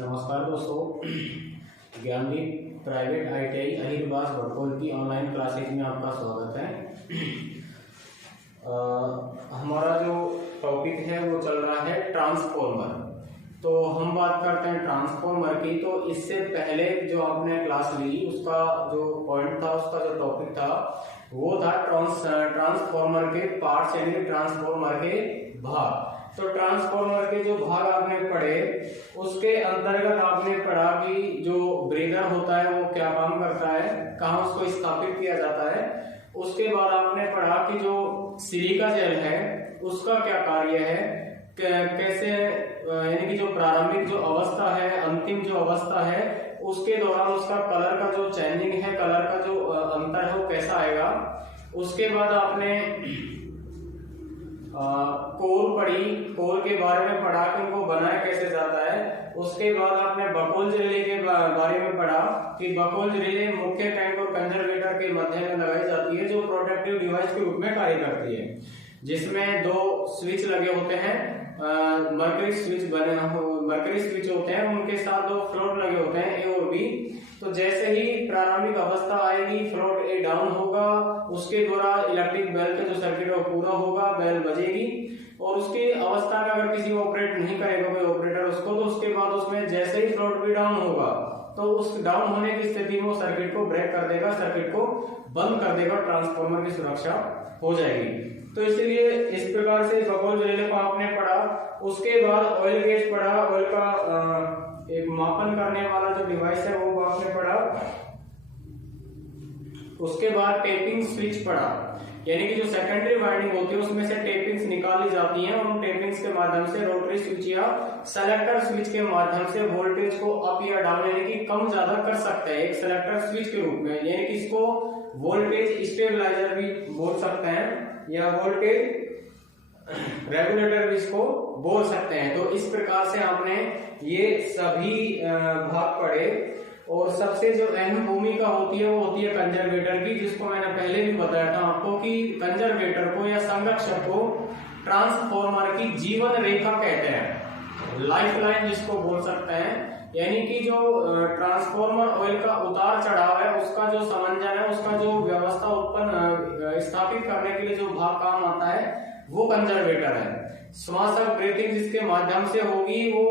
नमस्कार दोस्तों, Gyandeep private ITI अहिरबाज बड़कोल की ऑनलाइन क्लासेज में आपका स्वागत है। हमारा जो टॉपिक है वो चल रहा है ट्रांसफॉर्मर। तो हम बात करते हैं ट्रांसफॉर्मर की। तो इससे पहले जो आपने क्लास ली उसका जो पॉइंट था, उसका जो टॉपिक था वो था ट्रांसफॉर्मर के पार्ट्स, यानी ट्रांसफॉर्मर के भाग। तो ट्रांसफॉर्मर के जो भाग आपने पढ़े उसके अंतर्गत आपने पढ़ा कि जो ब्रेकर होता है वो क्या काम करता है, कहाँ उसको स्थापित किया जाता है। उसके बाद आपने पढ़ा कि जो सिलिका जेल है उसका क्या कार्य है, कैसे, यानी कि जो प्रारंभिक जो अवस्था है, अंतिम जो अवस्था है, उसके दौरान उसका कलर का जो चेंजिंग है, कलर का जो अंतर है वो कैसा आएगा। उसके बाद आपने कोर पढ़ी, कोर के बारे में पढ़ा कि उनको बनाया कैसे जाता है। उसके बाद आपने बकोल्ज रिले के बारे में पढ़ा कि बकोल्ज रिले मुख्य टैंक और कंजर्वेटर के मध्य में लगाई जाती है, जो प्रोटेक्टिव डिवाइस के रूप में कार्य करती है, जिसमें दो स्विच लगे होते हैं, मर्करी स्विच होते हैं, उनके साथ दो फ्लोट लगे होते हैं, ए और बी। तो जैसे ही प्रारंभिक अवस्था आएगी, फ्लोट ए डाउन होगा, उसके द्वारा इलेक्ट्रिक बेल का जो सर्किट है वो पूरा होगा, बेल बजेगी, और उसकी अवस्था में अगर किसी ऑपरेट नहीं करेगा कोई ऑपरेटर उसको, तो उसके बाद उसमें जैसे ही फ्लोट भी डाउन होगा तो उस डाउन होने की स्थिति में वो सर्किट को ब्रेक कर देगा, सर्किट को बंद कर देगा, ट्रांसफॉर्मर की सुरक्षा हो जाएगी। तो इसलिए इस प्रकार से बकोल्ज रिले को आपने पढ़ा। उसके बाद ऑयल गेज पढ़ा, ऑयल का एक मापन करने वाला जो डिवाइस है वो आपने पढ़ा। उसके बाद टेपिंग स्विच पढ़ा, यानी कि जो सेकेंडरी वाइंडिंग होती है उसमें से टेपिंग्स निकाली जाती हैं, और उन टेपिंग्स के माध्यम से रोटरी स्विच या सेलेक्टर स्विच के माध्यम से वोल्टेज को अप या डाउन, यानी कि कम ज्यादा कर सकते हैं एक सेलेक्टर स्विच के रूप में, यानी कि इसको वोल्टेज स्टेबलाइजर भी बोल सकते हैं या वोल्टेज रेगुलेटर भी इसको बोल सकते हैं। तो इस प्रकार से आपने ये सभी भाग पढ़े, और सबसे जो अहम भूमिका होती है वो होती है कंजर्वेटर की, जिसको मैंने पहले भी बताया था आपको कि कंजर्वेटर को या संरक्षक को ट्रांसफॉर्मर की जीवन रेखा कहते हैं, लाइफलाइन जिसको बोल सकते हैं। यानी कि जो ट्रांसफॉर्मर ऑयल का उतार चढ़ाव है उसका जो समंजन है, उसका जो व्यवस्था उत्पन्न स्थापित करने के लिए जो भाग काम आता है वो कंजर्वेटर है। श्वास ब्रीथिंग जिसके माध्यम से होगी वो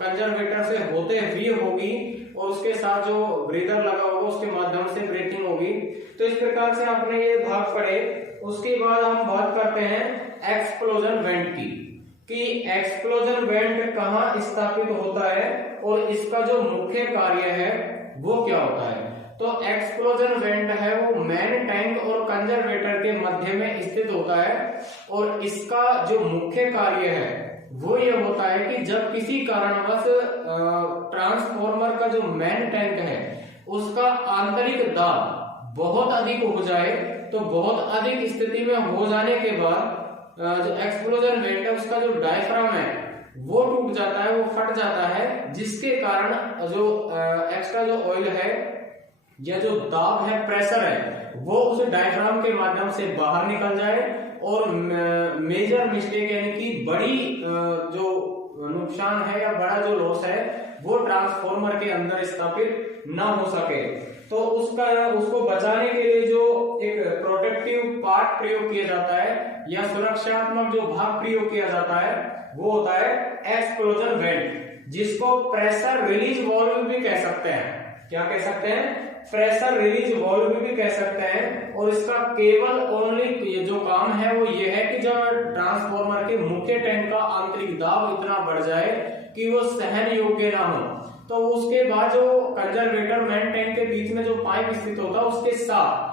कंजर्वेटर से होते हुए होगी, और उसके साथ जो ब्रीदर लगा होगा उसके माध्यम से ब्रीथिंग होगी। तो इस प्रकार से आपने ये भाग पढ़े। उसके बाद हम बात करते हैं एक्सप्लोजन वेंट की, कि एक्सप्लोजन वेंट कहाँ स्थापित होता है और इसका जो मुख्य कार्य है वो क्या होता है। तो एक्सप्लोजन वेंट है वो मेन टैंक और कंजर्वेटर के मध्य में स्थित होता है, और इसका जो मुख्य कार्य है वो ये होता है कि जब किसी कारणवश ट्रांसफॉर्मर का जो मेन टैंक है उसका आंतरिक दाब बहुत अधिक हो जाए, तो बहुत अधिक स्थिति में हो जाने के बाद जो एक्सप्लोजन वेंट है उसका जो डायफ्राम है वो टूट जाता है, वो फट जाता है, जिसके कारण जो एक्स्ट्रा जो ऑयल है या जो दाब है, प्रेशर है, वो उस डायफ्राम के माध्यम से बाहर निकल जाए, और मेजर मिस्टेक यानी कि बड़ी जो नुकसान है या बड़ा जो लॉस है वो ट्रांसफॉर्मर के अंदर स्थापित ना हो सके। तो उसको बचाने के लिए जो एक प्रोटेक्टिव पार्ट प्रयोग किया जाता है या सुरक्षात्मक जो भाग प्रयोग किया जाता है वो होता है एक्सप्लोजन वेंट, जिसको प्रेशर रिलीज वाल्व भी कह सकते हैं। क्या कह सकते हैं? प्रेशर रिलीज वाल्व भी कह सकते हैं। और इसका केवल ओनली ये जो काम है वो ये है कि जब ट्रांसफॉर्मर के मुख्य टैंक का आंतरिक दाब इतना बढ़ जाए कि वो सहन योग्य ना हो, तो उसके बाद जो कंजर्वेटर मेन टैंक के बीच में जो पाइप स्थित होता है उसके साथ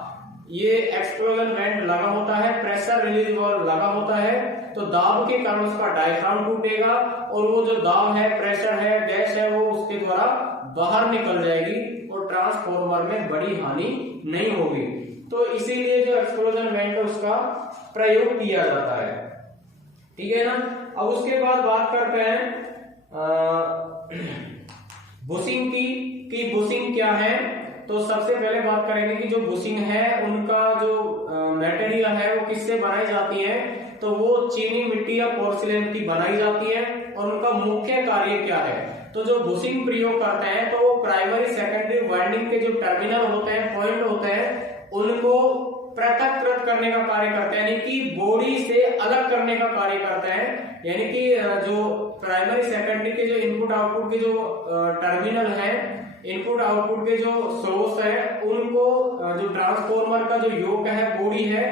ये एक्सप्लोजन वेंट लगा होता है, प्रेशर रिलीज वाल्व लगा होता है, तो दाब के कारण उसका डायफ्राम टूटेगा, और वो जो दाब है, प्रेशर है, गैस है, वो उसके द्वारा बाहर निकल जाएगी और ट्रांसफॉर्मर में बड़ी हानि नहीं होगी। तो इसीलिए जो एक्सप्लोजन वेंट है उसका प्रयोग किया जाता है। ठीक है ना। अब उसके बाद बात करते हैं बुशिंग की, कि बुशिंग क्या है। तो सबसे पहले बात करेंगे कि जो बुशिंग है उनका जो मटेरियल है वो किससे बनाई जाती है। तो वो चीनी मिट्टी या पोर्सिलेन की बनाई जाती है, और उनका मुख्य कार्य क्या है। तो जो बुशिंग प्रयोग करते हैं तो वो प्राइमरी सेकेंडरी वाइंडिंग के जो टर्मिनल होते हैं, पॉइंट होते हैं, उनको पृथककृत करने का कार्य करते हैं, यानी कि बॉडी से अलग करने का कार्य करते हैं। यानी कि जो प्राइमरी सेकेंडरी के जो इनपुट आउटपुट के जो टर्मिनल है, इनपुट आउटपुट के जो सोर्स है, उनको जो ट्रांसफॉर्मर का जो योक है, बॉडी है,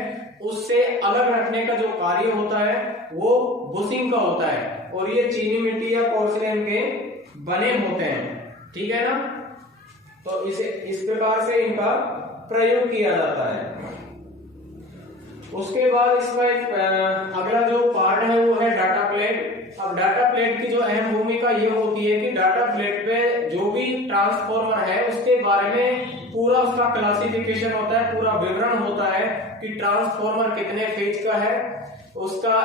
उससे अलग रखने का जो कार्य होता है वो बुशिंग का होता है। और ये चीनी मिट्टी या पोर्सिलेन के बने होते हैं, ठीक है ना। तो इस प्रकार से इनका प्रयोग किया जाता है। उसके बाद इसका एक अगला जो पार्ट है वो है डाटा प्लेट। अब डाटा प्लेट की जो अहम भूमिका ये होती है कि डाटा प्लेट पे जो भी ट्रांसफॉर्मर है उसके बारे में पूरा उसका क्लासिफिकेशन होता है, पूरा विवरण होता है कि ट्रांसफॉर्मर कितने फेज का है, उसका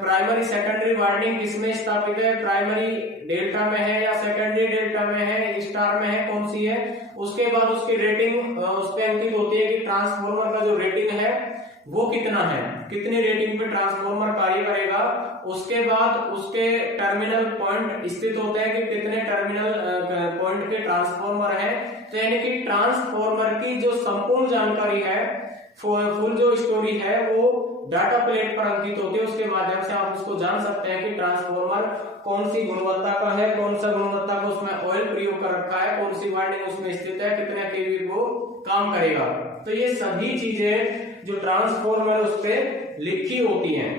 प्राइमरी सेकेंडरी वाइंडिंग किसमें स्थापित है, प्राइमरी डेल्टा में है या सेकेंडरी डेल्टा में है, स्टार में है, कौन सी है। उसके बाद उसकी रेटिंग उस पर अंकित होती है कि ट्रांसफॉर्मर का जो रेटिंग है वो कितना है, कितनी रेटिंग पे ट्रांसफॉर्मर कार्य करेगा। उसके बाद उसके टर्मिनल पॉइंट स्थित होते हैं कि कितने टर्मिनल पॉइंट के ट्रांसफॉर्मर है। तो यानी कि ट्रांसफॉर्मर की जो संपूर्ण जानकारी है, फुल जो स्टोरी है, वो डाटा प्लेट पर अंकित होती है। उसके माध्यम से आप उसको जान सकते हैं कि ट्रांसफॉर्मर कौन सी गुणवत्ता का है, कौन सा गुणवत्ता का उसमें ऑयल प्रयोग कर रखा है, कौन सी वाइंडिंग उसमें स्थित है, कितने केवी वो काम करेगा। तो ये सभी चीजें जो ट्रांसफॉर्मर उस पे लिखी होती हैं,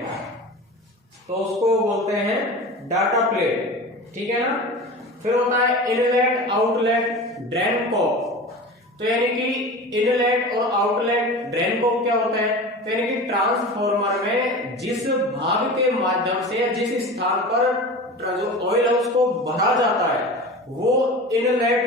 तो उसको बोलते हैं डाटा प्लेट, ठीक है ना। फिर होता है इनलेट, आउटलेट, ड्रेन कोक। तो यानी कि इनलेट और आउटलेट, ड्रेन कोक क्या होता है, तो यानी कि ट्रांसफॉर्मर में जिस भाग के माध्यम से या जिस स्थान पर जो ऑयल है उसको भरा जाता है वो इनलेट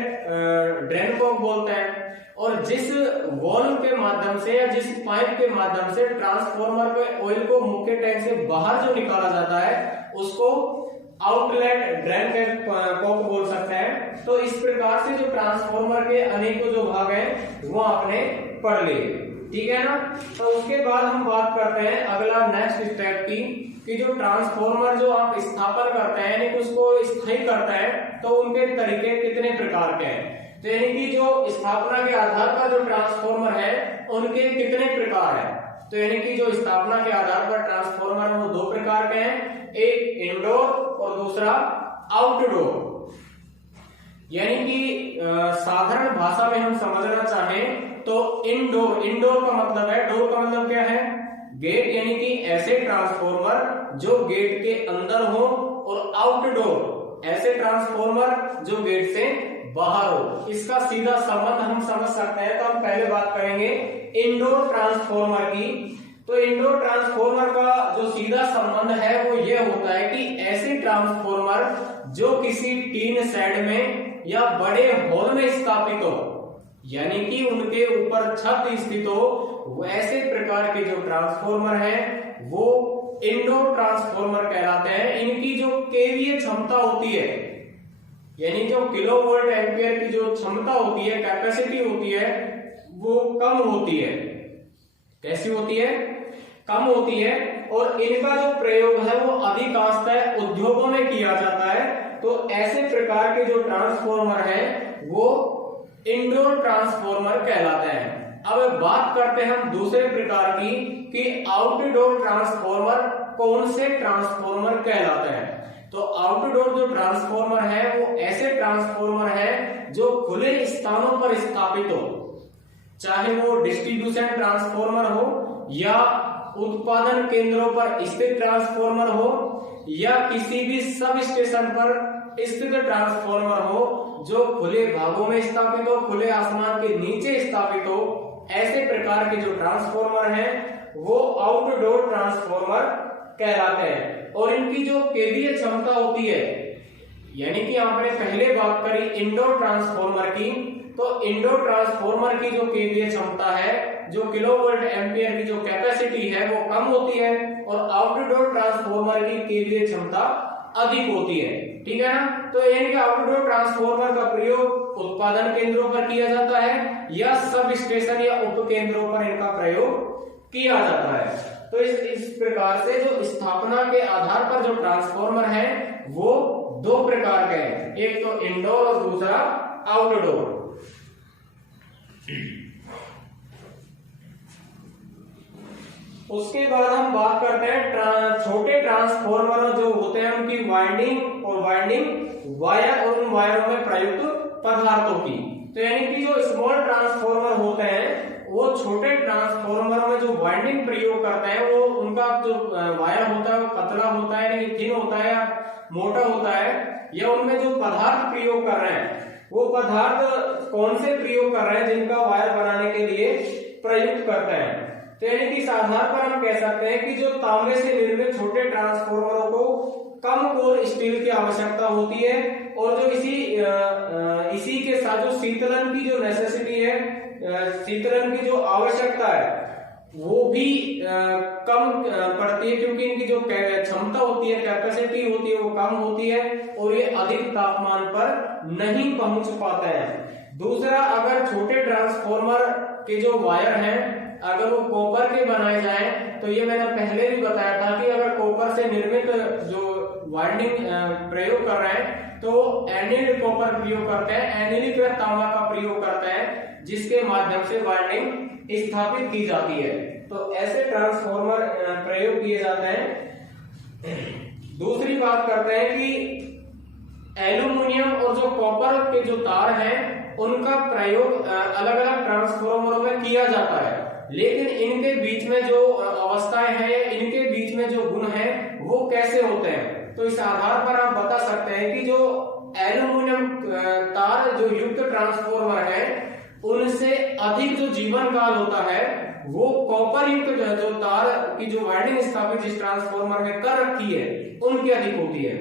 ड्रेन कोक बोलते हैं। और जिस वॉल्व के माध्यम से या जिस पाइप के माध्यम से ट्रांसफॉर्मर के ऑयल को मुख्य टैंक से बाहर जो निकाला जाता है उसको आउटलेट ड्रेन कोक बोल सकते हैं। तो इस प्रकार से जो ट्रांसफॉर्मर के अनेकों जो भाग हैं वो आपने पढ़ लिए, ठीक है ना। तो उसके बाद हम बात करते हैं अगला नेक्स्ट स्टेप की, कि जो ट्रांसफॉर्मर जो आप स्थापन करते हैं यानी कि उसको स्थायी करते हैं, तो उनके तरीके कितने प्रकार के हैं। तो यानी कि जो स्थापना के आधार पर जो ट्रांसफॉर्मर है उनके कितने प्रकार हैं। तो यानी कि जो स्थापना के आधार पर ट्रांसफॉर्मर वो दो प्रकार के हैं, एक इंडोर और दूसरा आउटडोर। यानी कि साधारण भाषा में हम समझना चाहें तो इंडोर का मतलब है, डोर का मतलब क्या है, गेट, यानी कि ऐसे ट्रांसफॉर्मर जो गेट के अंदर हो, और आउटडोर ऐसे ट्रांसफॉर्मर जो गेट से बाहर हो। इसका सीधा संबंध हम समझ सकते हैं। तो हम पहले बात करेंगे इंडोर ट्रांसफॉर्मर की। तो इंडोर ट्रांसफॉर्मर का जो सीधा संबंध है वो ये होता है कि ऐसे ट्रांसफॉर्मर जो किसी टीन शेड में या बड़े हॉल में स्थापित हो, यानी कि उनके ऊपर छत स्थित हो, ऐसे प्रकार के जो ट्रांसफॉर्मर हैं वो इंडोर ट्रांसफॉर्मर कहलाते हैं। इनकी जो केवीए क्षमता होती है, यानी जो किलोवोल्ट एम्पियर की जो क्षमता होती है, कैपेसिटी होती है, वो कम होती है। कैसी होती है, कम होती है। और इनका जो प्रयोग है वो अधिकांशतः उद्योगों में किया जाता है। तो ऐसे प्रकार के जो ट्रांसफॉर्मर हैं वो इंडोर ट्रांसफॉर्मर कहलाते हैं। अब बात करते हैं हम दूसरे प्रकार की कि आउटडोर ट्रांसफॉर्मर कौन से ट्रांसफॉर्मर कहलाते हैं। तो आउटडोर जो ट्रांसफॉर्मर है वो ऐसे ट्रांसफॉर्मर है जो खुले स्थानों पर स्थापित हो, चाहे वो डिस्ट्रीब्यूशन ट्रांसफॉर्मर हो या उत्पादन केंद्रों पर स्थित ट्रांसफॉर्मर हो या किसी भी सब स्टेशन पर स्थित ट्रांसफॉर्मर हो, जो खुले भागों में स्थापित हो, खुले आसमान के नीचे स्थापित हो। ऐसे प्रकार के जो ट्रांसफॉर्मर हैं वो आउटडोर ट्रांसफॉर्मर कहलाते हैं। और इनकी जो केवीए क्षमता होती है, यानी कि आपने पहले बात करी इंडोर ट्रांसफॉर्मर की, तो इंडोर ट्रांसफॉर्मर की जो केवीए क्षमता है, जो किलोवोल्ट एम्पियर की जो कैपेसिटी है वो कम होती है, और आउटडोर ट्रांसफॉर्मर की केवीए क्षमता अधिक होती है, ठीक है ना। तो यानी कि आउटडोर ट्रांसफॉर्मर का प्रयोग उत्पादन केंद्रों पर किया जाता है या सब स्टेशन या उप केंद्रों पर इनका प्रयोग किया जाता है। तो इस प्रकार से जो स्थापना के आधार पर जो ट्रांसफॉर्मर है वो दो प्रकार के हैं, एक तो इंडोर और दूसरा आउटडोर। उसके बाद हम बात करते हैं छोटे ट्रांसफॉर्मर जो होते हैं उनकी वाइंडिंग और वाइंडिंग वायर और उन वायरों में प्रयुक्त पदार्थों की। तो यानी कि जो स्मॉल ट्रांसफॉर्मर होते हैं वो छोटे ट्रांसफॉर्मर में जो वाइंडिंग प्रयोग करते हैं वो उनका जो वायर होता है वो पतला होता है यानी थिन होता है या मोटा होता है, या उनमें जो पदार्थ प्रयोग कर रहे हैं वो पदार्थ कौन से प्रयोग कर रहे हैं जिनका वायर बनाने के लिए प्रयुक्त करते हैं। तो यानी कि इस आधार पर हम कह सकते हैं कि जो तांबे से निर्मित छोटे ट्रांसफॉर्मरों को कम कोर स्टील की आवश्यकता होती है, और जो इसी के साथ जो शीतलन की जो नेसेसिटी है, शीतलन की जो आवश्यकता है वो भी कम पड़ती है, क्योंकि इनकी जो क्षमता होती है, कैपेसिटी होती है वो कम होती है और ये अधिक तापमान पर नहीं पहुंच पाते हैं। दूसरा, अगर छोटे ट्रांसफॉर्मर के जो वायर हैं अगर वो कॉपर के बनाए जाएं, तो ये मैंने पहले भी बताया था कि अगर कॉपर से निर्मित जो वाइंडिंग प्रयोग कर रहे हैं तो एनिल्ड कॉपर प्रयोग करते हैं, एनिलीकृत तांबा का प्रयोग करते हैं, जिसके माध्यम से वाइंडिंग स्थापित की जाती है। तो ऐसे ट्रांसफॉर्मर प्रयोग किए जाते हैं। दूसरी बात करते हैं कि एल्यूमिनियम और जो कॉपर के जो तार हैं उनका प्रयोग अलग अलग ट्रांसफॉर्मरों में किया जाता है, लेकिन इनके बीच में जो अवस्थाएं हैं, इनके बीच में जो गुण हैं वो कैसे होते हैं। तो इस आधार पर आप बता सकते हैं कि जो एल्यूमिनियम तार जो युक्त ट्रांसफॉर्मर है उनसे अधिक जो जीवन काल होता है वो कॉपर युक्त जो तार की जो वाइंडिंग स्थापित जिस ट्रांसफॉर्मर में कर रखी है उनकी अधिक होती है,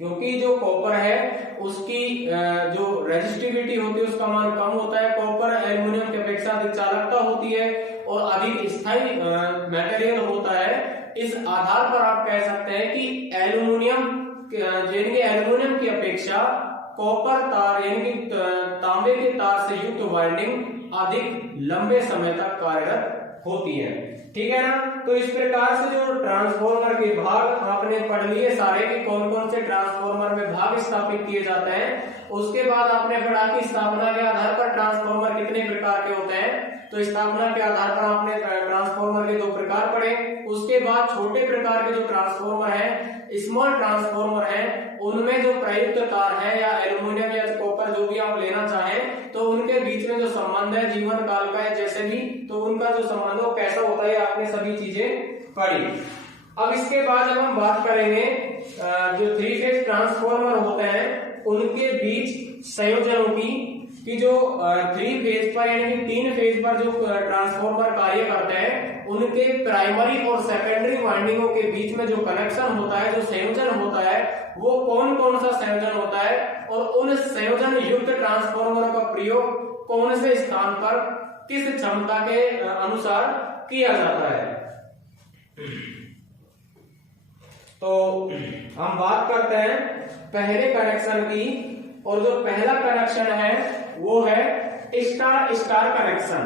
क्योंकि जो कॉपर है उसकी जो रेजिस्टिविटी होती है उसका मान कम होता है। कॉपर एल्यूमिनियम की अपेक्षा अधिक चालकता होती है और अधिक स्थायी मटेरियल होता है। इस आधार पर आप कह सकते हैं कि एल्यूमिनियम की अपेक्षा कॉपर तार यानी कि तांबे के तार से युक्त वाइंडिंग अधिक लंबे समय तक कार्यरत होती है। ठीक है ना। तो इस प्रकार से जो ट्रांसफॉर्मर के भाग आपने पढ़ लिए सारे कि कौन कौन से ट्रांसफॉर्मर में भाग स्थापित किए जाते हैं। उसके बाद आपने पढ़ा कि स्थापना के आधार पर ट्रांसफॉर्मर कितने प्रकार के होते हैं। तो स्थापना के आधार पर आपने ट्रांसफॉर्मर के दो प्रकार पढ़े। उसके बाद छोटे प्रकार के जो ट्रांसफॉर्मर हैं, स्मॉल ट्रांसफॉर्मर हैं, उनमें जो प्रयुक्त तार है या एल्यूमिनियम या कॉपर जो भी आप लेना चाहें तो उनके बीच में जो संबंध है जीवन काल का है जैसे भी, तो उनका जो संबंध है कैसा होता है आपने सभी चीजें पढ़ी। अब इसके बाद जब हम बात करेंगे जो 3 फेज ट्रांसफॉर्मर होते हैं उनके बीच संयोजनों की जो 3 फेज पर यानी कि 3 फेज पर जो ट्रांसफॉर्मर कार्य करते हैं उनके प्राइमरी और सेकेंडरी वाइंडिंगों के बीच में जो कनेक्शन होता है, जो संयोजन होता है, वो कौन कौन सा संयोजन होता है और उन संयोजन युक्त ट्रांसफॉर्मर का प्रयोग कौन से स्थान पर किस क्षमता के अनुसार किया जाता है। तो हम बात करते हैं पहले कनेक्शन की, और जो पहला कनेक्शन है वो है स्टार स्टार कनेक्शन।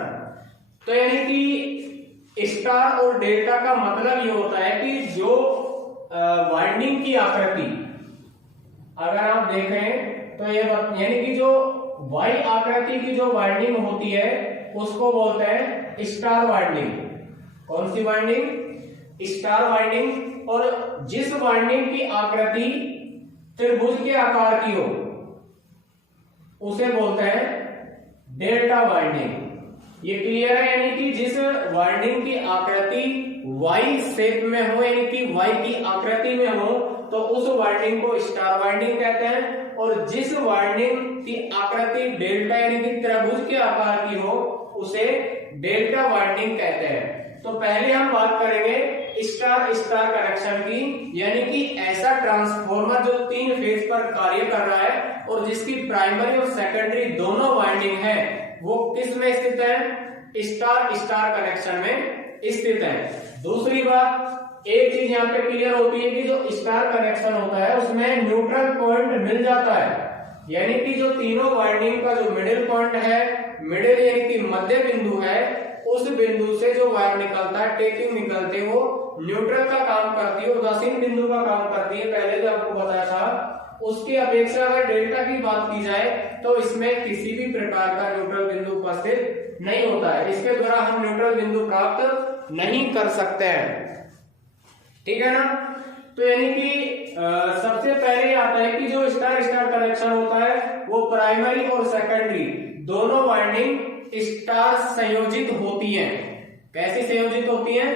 तो यानी कि स्टार और डेल्टा का मतलब ये होता है कि जो वाइंडिंग की आकृति अगर आप देखें तो ये यानी कि जो वाई आकृति की जो वाइंडिंग होती है उसको बोलते हैं स्टार वाइंडिंग। कौन सी वाइंडिंग? Star winding. और जिस वाइंडिंग की आकृति त्रिभुज के आकार की हो उसे बोलते हैं डेल्टा वाइंडिंग। ये क्लियर है? यानी कि जिस वाइंडिंग की आकृति वाई शेप में हो यानी कि वाई की आकृति में हो तो उस वाइंडिंग को स्टार वाइंडिंग कहते हैं, और जिस वाइंडिंग की आकृति डेल्टा यानी कि त्रिभुज के आकार की हो उसे डेल्टा वाइंडिंग कहते हैं। तो पहले हम बात करेंगे स्टार स्टार कनेक्शन की, यानी कि ऐसा ट्रांसफॉर्मर जो 3 फेज पर कार्य कर रहा है और जिसकी प्राइमरी और सेकेंडरी दोनों वाइंडिंग है वो किस में स्थित है? स्टार स्टार कनेक्शन में स्थित है। दूसरी बात, एक चीज यहाँ पे क्लियर होती है कि जो स्टार कनेक्शन होता है उसमें न्यूट्रल पॉइंट मिल जाता है, यानी कि जो तीनों वाइंडिंग का जो मिडिल पॉइंट है, मिडिल यानी कि मध्य बिंदु है, उस बिंदु से जो वायर निकलता है, टेपिंग निकलती है, वो न्यूट्रल का काम करती है, उदासीन बिंदु का काम करती है। पहले भी आपको बताया था उसकी अपेक्षा अगर डेल्टा की बात की जाए तो इसमें किसी भी प्रकार का न्यूट्रल बिंदु उपस्थित नहीं होता है। इसके द्वारा हम न्यूट्रल बिंदु प्राप्त नहीं कर सकते हैं, ठीक है ना। तो यानी कि सबसे पहले आता है कि जो स्टार स्टार कनेक्शन होता है वो प्राइमरी और सेकेंडरी दोनों वाइंडिंग स्टार संयोजित होती है। कैसे संयोजित होती है?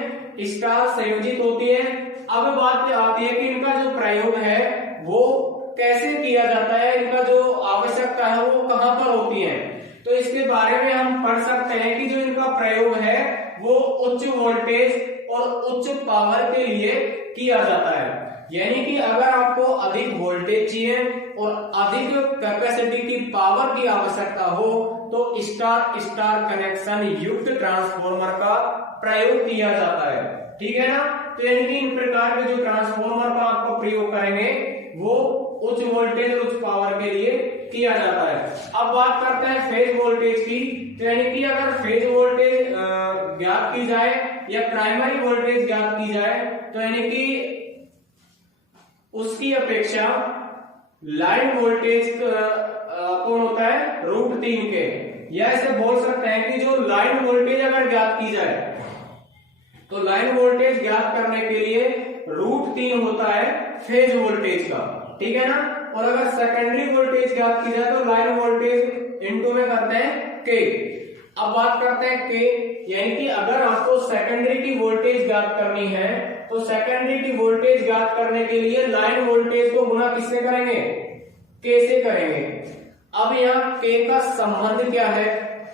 स्टार संयोजित होती है। अब बात आती है कि इनका जो प्रयोग है वो कैसे किया जाता है, इनका जो आवश्यकता है वो कहां पर होती है। तो इसके बारे में हम पढ़ सकते हैं कि जो इनका प्रयोग है वो उच्च वोल्टेज और उच्च पावर के लिए किया जाता है। यानी कि अगर आपको अधिक वोल्टेज चाहिए और अधिक कैपेसिटी की पावर की आवश्यकता हो तो स्टार स्टार कनेक्शन युक्त ट्रांसफॉर्मर का प्रयोग किया जाता है, ठीक है ना। तो यानी कि इन प्रकार के जो ट्रांसफॉर्मर का आपको प्रयोग करेंगे वो उच्च वोल्टेज और उच्च पावर के लिए किया जाता है। अब बात करते हैं फेज वोल्टेज की। तो यानी कि अगर फेज वोल्टेज ज्ञात की जाए या प्राइमरी वोल्टेज ज्ञात की जाए तो यानी कि उसकी अपेक्षा लाइन वोल्टेज कौन होता है? √3 के। या ऐसे बोल सकते हैं कि जो लाइन वोल्टेज अगर ज्ञात की जाए तो लाइन वोल्टेज ज्ञात करने के लिए √3 होता है फेज वोल्टेज का, ठीक है ना। और अगर सेकेंडरी वोल्टेज ज्ञात की जाए तो लाइन वोल्टेज इनटू में करते हैं के। अब बात करते हैं के, यानी कि अगर आपको सेकेंडरी की वोल्टेज ज्ञात करनी है तो सेकेंडरी की वोल्टेज ज्ञात करने के लिए लाइन वोल्टेज को गुणा किससे करेंगे? के से करेंगे। अब यहाँ के का संबंध क्या है?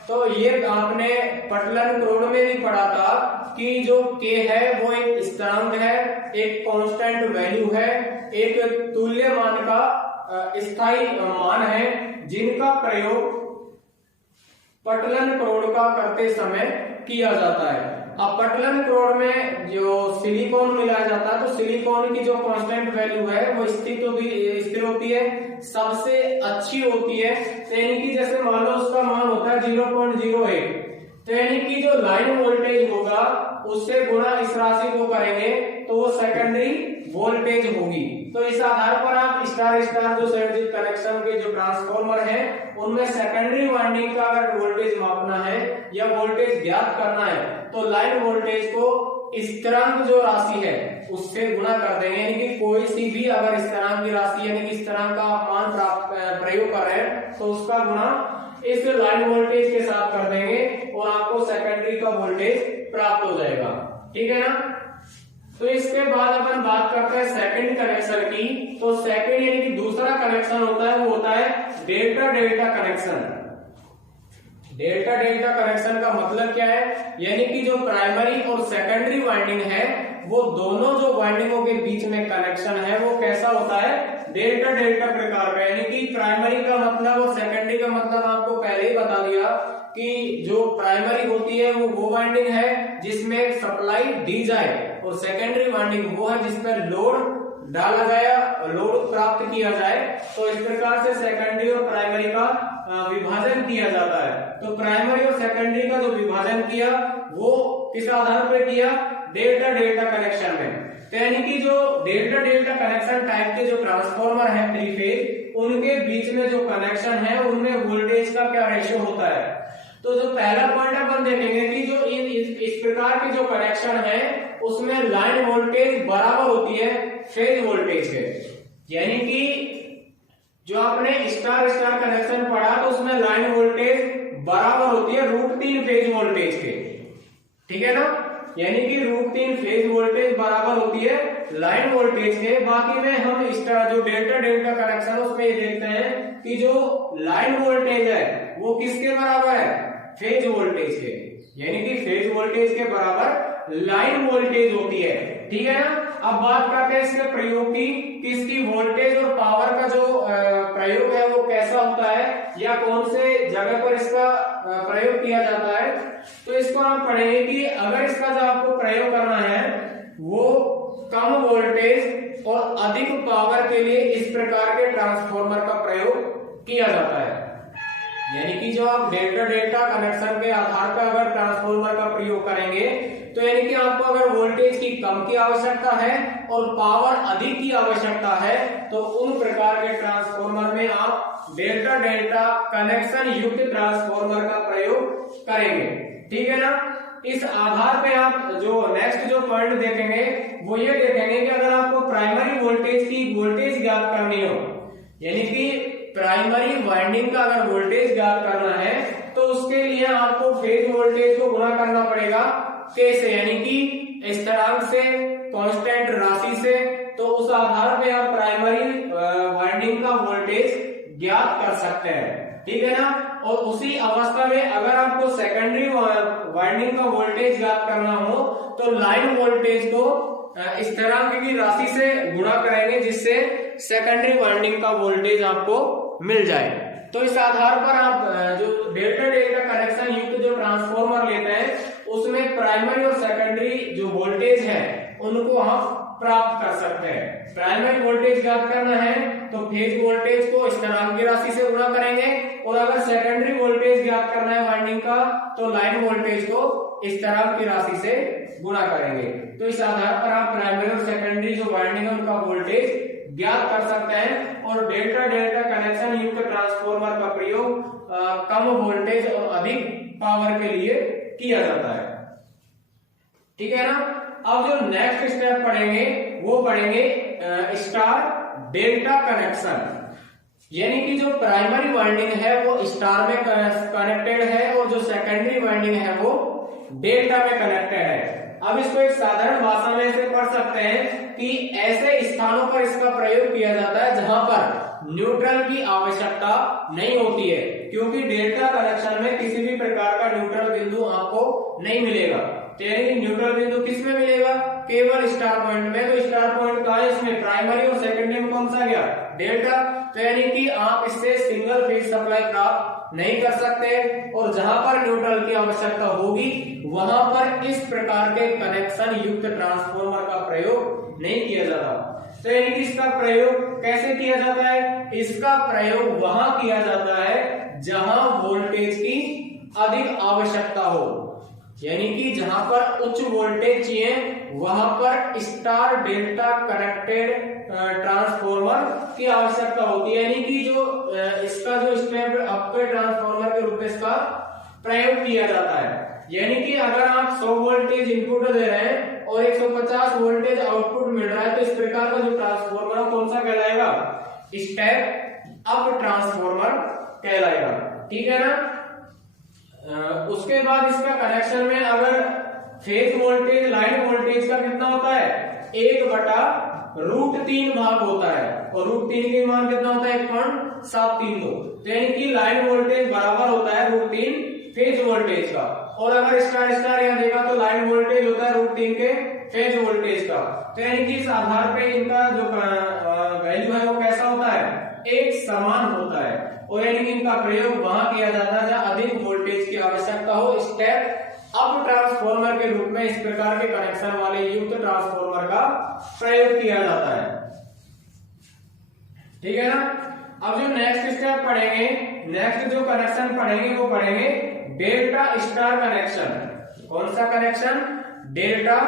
तो ये आपने पटलन क्रोड में भी पढ़ा था कि जो के है वो एक स्थिरांक है, एक कांस्टेंट वैल्यू है, एक तुल्य मान का स्थायी मान है जिनका प्रयोग पटलन क्रोड का करते समय किया जाता है। अब पटलन क्रोड में जो सिलिकॉन मिलाया जाता है तो सिलिकॉन की जो कांस्टेंट वैल्यू है वो स्थिर होती है, सबसे अच्छी होती है। यानी कि जैसे मान लो उसका मान होता है 0.08, तो यानी कि जो लाइन वोल्टेज होगा उससे गुणा इस राशि को करेंगे तो वो सेकेंडरी वोल्टेज होगी। तो इस आधार पर आप स्टार स्टार जो संयोजित कनेक्शन के जो ट्रांसफॉर्मर है उनमें सेकेंडरी वाइंडिंग का अगर वोल्टेज मापना है या वोल्टेज ज्ञात करना है तो लाइन वोल्टेज को स्थिरांक जो राशि है उससे गुणा कर देंगे। यानी कि कोई सी भी अगर स्थिरांक की राशि यानी कि स्थिरांक का आप मान प्रयोग कर रहे हैं तो उसका गुणा इस लाइन वोल्टेज के साथ कर देंगे और आपको सेकेंडरी का वोल्टेज प्राप्त हो जाएगा, ठीक है ना। तो इसके बाद अपन बात करते हैं सेकंड कनेक्शन की। तो सेकंड यानी कि दूसरा कनेक्शन होता है वो होता है delta delta connection. Delta delta connection का मतलब क्या है? यानी कि जो प्राइमरी और सेकेंडरी वाइंडिंग है वो दोनों जो वाइंडिंगों के बीच में कनेक्शन है वो कैसा होता है? डेल्टा डेल्टा प्रकार का। यानी कि प्राइमरी का मतलब और सेकेंडरी का मतलब आपको पहले ही बता दिया कि जो प्राइमरी होती है वो वाइंडिंग है जिसमें सप्लाई दी जाए और सेकेंडरी वाइंडिंग वो है जिस पर लोड डाला गया, लोड प्राप्त किया जाए। तो इस प्रकार से सेकेंडरी और प्राइमरी का विभाजन किया जाता है। तो प्राइमरी और सेकेंडरी का जो विभाजन किया वो किस आधार पर किया? डेल्टा डेल्टा कनेक्शन में। तो यानी कि जो डेल्टा डेल्टा कनेक्शन टाइप के जो ट्रांसफॉर्मर है थ्री फेज उनके बीच में जो कनेक्शन है उनमें वोल्टेज का क्या रेशियो होता है? तो जो पहला पॉइंट अपन देखेंगे कि जो इस प्रकार के जो कनेक्शन है उसमें लाइन वोल्टेज बराबर होती है फेज वोल्टेज के। यानी कि जो आपने स्टार स्टार कनेक्शन पढ़ा तो उसमें लाइन वोल्टेज बराबर होती है √3 फेज वोल्टेज के, ठीक है ना। यानी कि √3 फेज वोल्टेज बराबर होती है लाइन वोल्टेज के। बाकी में हम स्टार जो डेल्टा डेल्टा कनेक्शन उसमें ये देखते हैं कि जो लाइन वोल्टेज है वो किसके बराबर है? फेज वोल्टेज के। यानी कि फेज वोल्टेज के बराबर लाइन वोल्टेज होती है, ठीक है ना। अब बात करते हैं इसके प्रयोग की कि इसकी वोल्टेज और पावर का जो प्रयोग है वो कैसा होता है या कौन से जगह पर इसका प्रयोग किया जाता है। तो इसको हम पढ़ेंगे कि अगर इसका जो आपको प्रयोग करना है वो कम वोल्टेज और अधिक पावर के लिए इस प्रकार के ट्रांसफॉर्मर का प्रयोग किया जाता है। यानी कि जो आप डेल्टा डेल्टा कनेक्शन के आधार पर अगर ट्रांसफॉर्मर का प्रयोग करेंगे तो यानी कि आपको अगर वोल्टेज की कम की आवश्यकता है और पावर अधिक की आवश्यकता है, तो उन प्रकार के ट्रांसफॉर्मर में आप डेल्टा डेल्टा कनेक्शन युक्त ट्रांसफॉर्मर का प्रयोग करेंगे। ठीक है ना। इस आधार पे आप जो नेक्स्ट जो पॉइंट देखेंगे वो ये देखेंगे कि अगर आपको प्राइमरी वोल्टेज की वोल्टेज ज्ञात करनी हो, यानी कि प्राइमरी वाइंडिंग का अगर वोल्टेज ज्ञात करना है, तो उसके लिए आपको फेज वोल्टेज को गुणा करना पड़ेगा कैसे, यानी कि स्थिरांक से, कांस्टेंट राशि से। तो उस आधार पे आप प्राइमरी वाइंडिंग का वोल्टेज ज्ञात कर सकते हैं। ठीक है ना। और उसी अवस्था में अगर आपको सेकेंडरी वाइंडिंग का वोल्टेज ज्ञात करना हो, तो लाइन वोल्टेज को स्थिरांक की राशि से गुणा करेंगे, जिससे सेकेंडरी वाइंडिंग का वोल्टेज आपको मिल जाए। तो इस आधार पर आप जो डेल्टा डेल्टा कनेक्शन युक्त जो ट्रांसफॉर्मर लेते हैं, उसमें प्राइमरी और सेकेंडरी जो वोल्टेज है उनको आप प्राप्त कर सकते हैं। प्राइमरी वोल्टेज ज्ञात करना है तो फेज वोल्टेज को स्थिरांक की राशि से गुणा करेंगे, और अगर सेकेंडरी वोल्टेज ज्ञात करना है वाइंडिंग का, तो लाइन वोल्टेज को स्थिरांक की राशि से गुणा करेंगे। तो इस आधार पर आप प्राइमरी और सेकेंडरी जो वाइंडिंग है उनका वोल्टेज ज्ञात कर सकते हैं। और डेल्टा डेल्टा कनेक्शन युक्त ट्रांसफॉर्मर का प्रयोग कम वोल्टेज और अधिक पावर के लिए किया जाता है। ठीक है ना। अब जो नेक्स्ट स्टेप पढ़ेंगे वो पढ़ेंगे स्टार डेल्टा कनेक्शन, यानी कि जो प्राइमरी वाइंडिंग है वो स्टार में कनेक्टेड है और जो सेकेंडरी वाइंडिंग है वो डेल्टा में कनेक्टेड है। अब इसको एक साधारण भाषा में ऐसे पढ़ सकते हैं कि ऐसे स्थानों पर इसका प्रयोग किया जाता है जहां पर न्यूट्रल की आवश्यकता नहीं होती है, क्योंकि डेल्टा कनेक्शन में किसी भी प्रकार का न्यूट्रल बिंदु आपको नहीं मिलेगा। न्यूट्रल बिंदु किस में मिलेगा? केवल स्टार पॉइंट में। तो स्टार पॉइंट कहां है? इसमें प्राइमरी और सेकेंडरी में कौन सा गया? डेल्टा। तो यानी कि आप इससे सिंगल फेज सप्लाई प्राप्त नहीं कर सकते, और जहां पर न्यूट्रल की आवश्यकता होगी वहां पर इस प्रकार के कनेक्शन युक्त ट्रांसफॉर्मर का प्रयोग नहीं किया जाता। तो यानी कि इसका प्रयोग कैसे किया जाता है? इसका प्रयोग वहां किया जाता है जहां वोल्टेज की अधिक आवश्यकता हो, यानी कि जहां पर उच्च वोल्टेज चाहिए वहां पर स्टार डेल्टा कनेक्टेड ट्रांसफॉर्मर की आवश्यकता होती है। यानी कि जो इसका जो स्टेप अप के ट्रांसफॉर्मर के रूप में इसका प्रयोग किया जाता है। यानी कि अगर आप 100 वोल्टेज इनपुट दे रहे हैं और 150 वोल्टेज आउटपुट मिल रहा है, तो इस प्रकार का जो ट्रांसफॉर्मर है कौन सा कहलाएगा? स्टेप अप ट्रांसफॉर्मर कहलाएगा। ठीक है ना। उसके बाद इसका कनेक्शन में अगर फेज वोल्टेज लाइन वोल्टेज का कितना होता है? 1/√3 भाग होता है, और √3 के मान कितना होता है? 1.732। तो यानी कि लाइन वोल्टेज बराबर होता है √3 फेज वोल्टेज का, और अगर स्टार स्टार यहाँ देखा तो लाइन वोल्टेज होता है √3 के फेज वोल्टेज का। तो यानी कि इस आधार पे इनका जो वैल्यू है वो कैसा होता है? एक समान होता है, और यानी कि इनका प्रयोग वहां किया जाता है जहां अधिक वोल्टेज की आवश्यकता हो। स्टेप अप ट्रांसफॉर्मर के रूप में इस प्रकार के कनेक्शन वाले युक्त ट्रांसफॉर्मर का प्रयोग किया जाता है। ठीक है ना। अब जो नेक्स्ट स्टेप पढ़ेंगे, नेक्स्ट जो कनेक्शन पढ़ेंगे वो पढ़ेंगे डेल्टा स्टार कनेक्शन। कौन सा कनेक्शन? Delta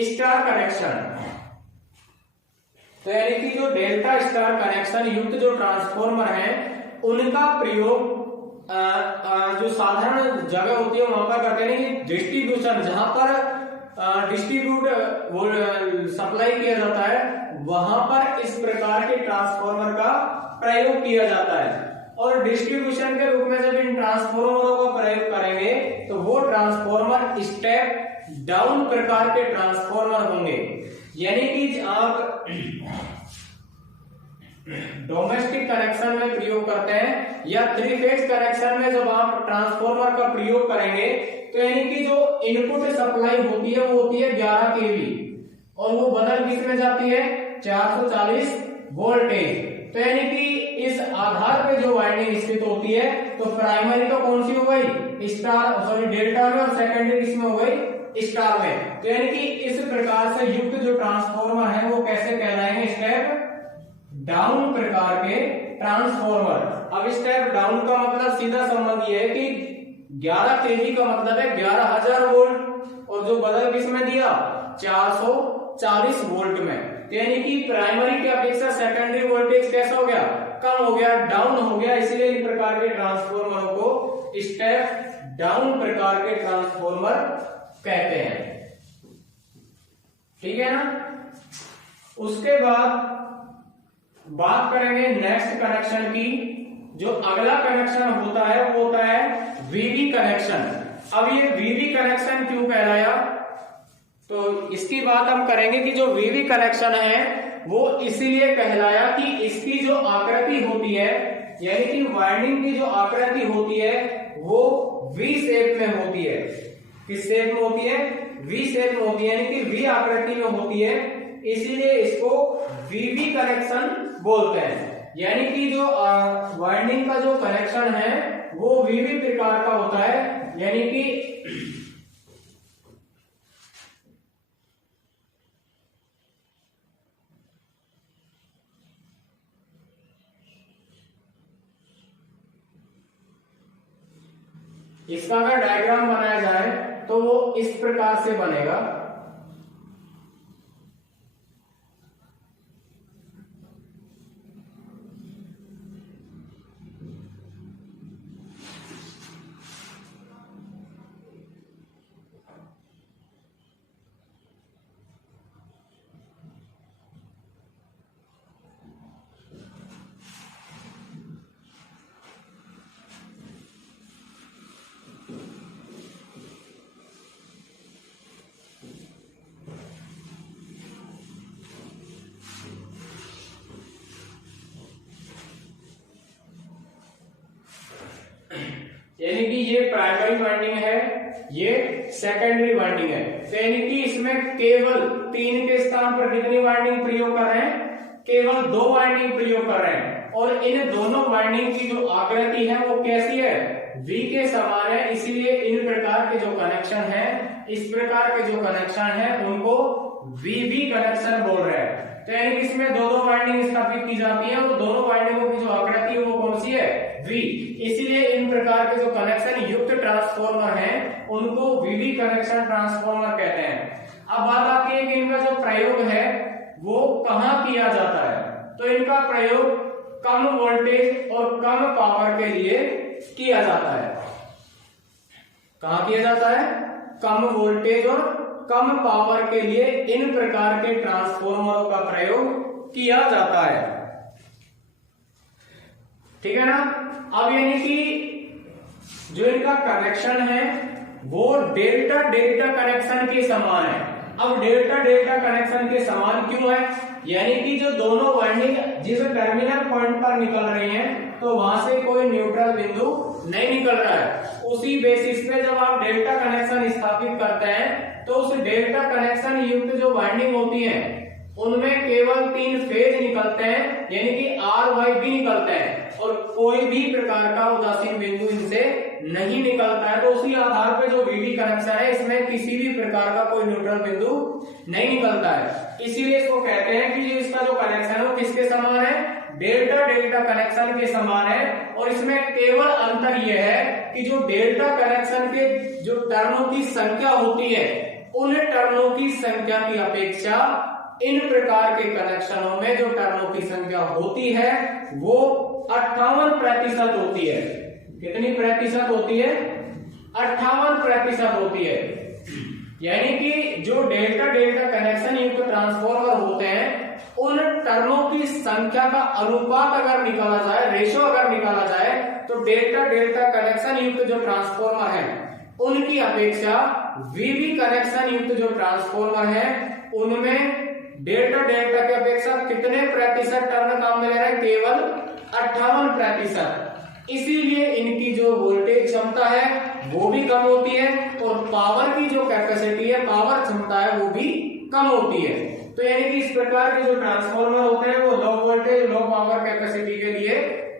star connection. तो यानी कि जो डेल्टा स्टार कनेक्शन युक्त जो ट्रांसफॉर्मर है उनका प्रयोग जो साधारण जगह होती है वहां पर करते हैं। डिस्ट्रीब्यूशन, जहां पर डिस्ट्रीब्यूट सप्लाई किया जाता है वहां पर इस प्रकार के ट्रांसफॉर्मर का प्रयोग किया जाता है। और डिस्ट्रीब्यूशन के रूप में जब इन ट्रांसफॉर्मरों का प्रयोग करेंगे तो वो ट्रांसफॉर्मर स्टेप डाउन प्रकार के ट्रांसफॉर्मर होंगे। यानी कि आप डोमेस्टिक कनेक्शन में प्रयोग करते हैं या 3 फेज कनेक्शन में जब आप ट्रांसफॉर्मर का प्रयोग करेंगे, तो यानी कि जो इनपुट सप्लाई होती है वो होती है 11 kV, और वो बदल किस में जाती है? 440 वोल्टेज। तो यानी कि इस आधार पे जो वाइंडिंग स्थित होती है, तो प्राइमरी तो कौन सी हो गई? स्टार, सॉरी डेल्टा में, और सेकेंडरी किसमें हो गई? स्टार में। तो यानी कि इस प्रकार से युक्त जो ट्रांसफॉर्मर है वो कैसे कहलाएंगे? स्टेप डाउन प्रकार के ट्रांसफॉर्मर। अब स्टेप डाउन का मतलब सीधा संबंध ये है कि 11 kV का मतलब है 11,000 वोल्ट, और जो बदल किसमें दिया? 440 वोल्ट में। यानी कि प्राइमरी की अपेक्षा सेकेंडरी वोल्टेज कैसा हो गया, कम हो गया, डाउन हो गया। इसलिए इन प्रकार के ट्रांसफॉर्मरों को स्टेप डाउन प्रकार के ट्रांसफॉर्मर कहते हैं। ठीक है ना। उसके बाद बात करेंगे नेक्स्ट कनेक्शन की। जो अगला कनेक्शन होता है वो होता है वीवी कनेक्शन। अब ये वीवी कनेक्शन क्यों कहलाया, तो इसकी बात हम करेंगे कि जो वीवी कनेक्शन है वो इसीलिए कहलाया कि इसकी जो आकृति होती है, यानी कि वाइंडिंग की जो आकृति होती है वो वी शेप में होती है। किस शेप में होती है, वी शेप में होती है, यानी कि वी आकृति में होती है। इसीलिए इसको वीवी कनेक्शन बोलते हैं। यानी कि जो वाइंडिंग का जो कनेक्शन है वो वीवी प्रकार का होता है। यानी कि इसका अगर डायग्राम बनाया जाए तो वो इस प्रकार से बनेगा। यानी कि ये प्राइमरी वाइंडिंग है, ये सेकेंडरी वाइंडिंग है। तो यानी कि इसमें केवल 3 के स्थान पर कितनी वाइंडिंग प्रयोग कर रहे हैं, केवल 2 वाइंडिंग प्रयोग कर रहे हैं। और इन दोनों वाइंडिंग की जो आकृति है वो कैसी है, वी के समान है। इसलिए इन प्रकार के जो कनेक्शन है, इस प्रकार के जो कनेक्शन है उनको वीवी कनेक्शन बोल रहे हैं। तो यानी कि इसमें 2-2 वाइंडिंग स्थापित की जाती है और दोनों वाइंडिंगों की जो आकृति है वो कौन सी है, वी। इसीलिए इन प्रकार के जो कनेक्शन युक्त ट्रांसफॉर्मर हैं उनको वीवी कनेक्शन ट्रांसफॉर्मर कहते हैं। अब बात आती है कि इनका जो प्रयोग है वो कहां किया जाता है। तो इनका प्रयोग कम वोल्टेज और कम पावर के लिए किया जाता है। कहां किया जाता है, कम वोल्टेज और कम पावर के लिए इन प्रकार के ट्रांसफॉर्मरों का प्रयोग किया जाता है। ठीक है ना। अब यानी कि जो इनका कनेक्शन है वो डेल्टा डेल्टा कनेक्शन के समान है। अब डेल्टा डेल्टा कनेक्शन के समान क्यों है, यानी कि जो दोनों वाइंडिंग जिस टर्मिनल पॉइंट पर निकल रही हैं तो वहां से कोई न्यूट्रल बिंदु नहीं निकल रहा है। उसी बेसिस पे जब आप डेल्टा कनेक्शन स्थापित करते हैं तो उस डेल्टा कनेक्शन युक्त जो वाइंडिंग होती है उनमें केवल 3 फेज निकलते हैं, यानी कि आर वाई बी निकलते हैं और कोई भी प्रकार का उदासीन बिंदु इनसे नहीं निकलता है। तो उसी आधार पे जो वीवी कनेक्शन है इसमें किसी भी प्रकार का कोई न्यूट्रल बिंदु नहीं निकलता है। इसीलिए इसको कहते हैं कि इसका जो कनेक्शन है वो किसके समान है, डेल्टा डेल्टा कनेक्शन के समान है। और इसमें केवल अंतर यह है कि जो डेल्टा कनेक्शन के जो टर्नों की संख्या होती है उन टर्नों की संख्या की अपेक्षा इन प्रकार के कनेक्शनों में जो टर्नों की संख्या होती है वो 58% होती है। कितनी प्रतिशत होती है, 58% होती है। यानी कि जो डेल्टा डेल्टा कनेक्शन युक्त ट्रांसफॉर्मर होते हैं उन टर्नों की संख्या का अनुपात अगर निकाला जाए, रेशो अगर निकाला जाए, तो डेल्टा डेल्टा कनेक्शन युक्त जो ट्रांसफॉर्मर है उनकी अपेक्षा वीवी कनेक्शन युक्त जो ट्रांसफॉर्मर है उनमें डेल्टा डेल्टा की अपेक्षा कितने प्रतिशत टर्न काम में ले रहे हैं, केवल 58%। इसीलिए इनकी जो वोल्टेज क्षमता है वो भी कम होती है और पावर की जो कैपेसिटी है, पावर क्षमता है वो भी कम होती है। तो यानी कि इस प्रकार के जो ट्रांसफॉर्मर होते हैं वो low voltage low power capacity के लिए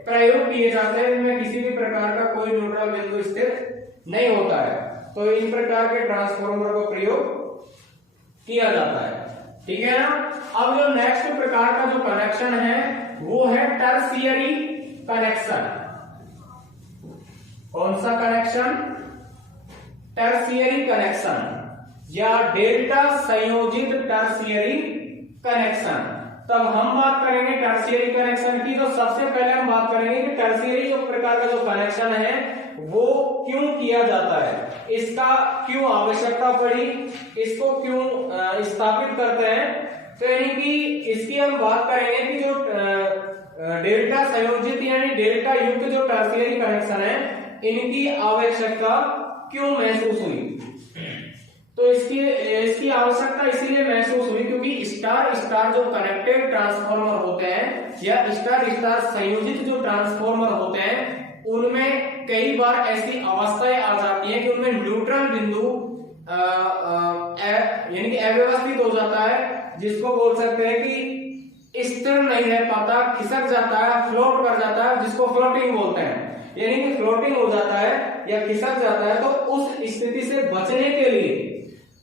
प्रयोग किए जाते हैं। इनमें किसी भी प्रकार का कोई न्यूट्रल बिंदु स्थित नहीं होता है। तो इन प्रकार के ट्रांसफॉर्मर का प्रयोग किया जाता है। ठीक है ना। अब जो नेक्स्ट प्रकार का जो कनेक्शन है वो है टर्शियरी कनेक्शन। कौन सा कनेक्शन, टर्शियरी कनेक्शन। या डेल्टा संयोजित टर्शियरी कनेक्शन। तब हम बात करेंगे टर्शियरी कनेक्शन की। तो सबसे पहले हम बात करेंगे कि टर्शियरी जो प्रकार का जो कनेक्शन है वो क्यों किया जाता है, इसका क्यों आवश्यकता पड़ी, इसको क्यों स्थापित करते हैं। तो यानी कि इसकी हम बात करेंगे कि जो डेल्टा संयोजित यानी डेल्टा युक्त जो टर्शियरी कनेक्शन है इनकी आवश्यकता क्यों महसूस हुई। तो इसकी आवश्यकता इसीलिए महसूस हुई क्योंकि स्टार स्टार जो कनेक्टेड ट्रांसफार्मर होते हैं या स्टार स्टार संयोजित जो ट्रांसफार्मर होते हैं उनमें कई बार ऐसी अवस्थाएं आ जाती हैं कि उनमें न्यूट्रल बिंदु यानी कि अव्यवस्थित हो जाता है, जिसको बोल सकते हैं कि स्थिर नहीं रह पाता, खिसक जाता है, फ्लोट कर जाता है, जिसको फ्लोटिंग बोलते हैं। यानी कि फ्लोटिंग हो जाता है या खिसक जाता है। तो उस स्थिति से बचने के लिए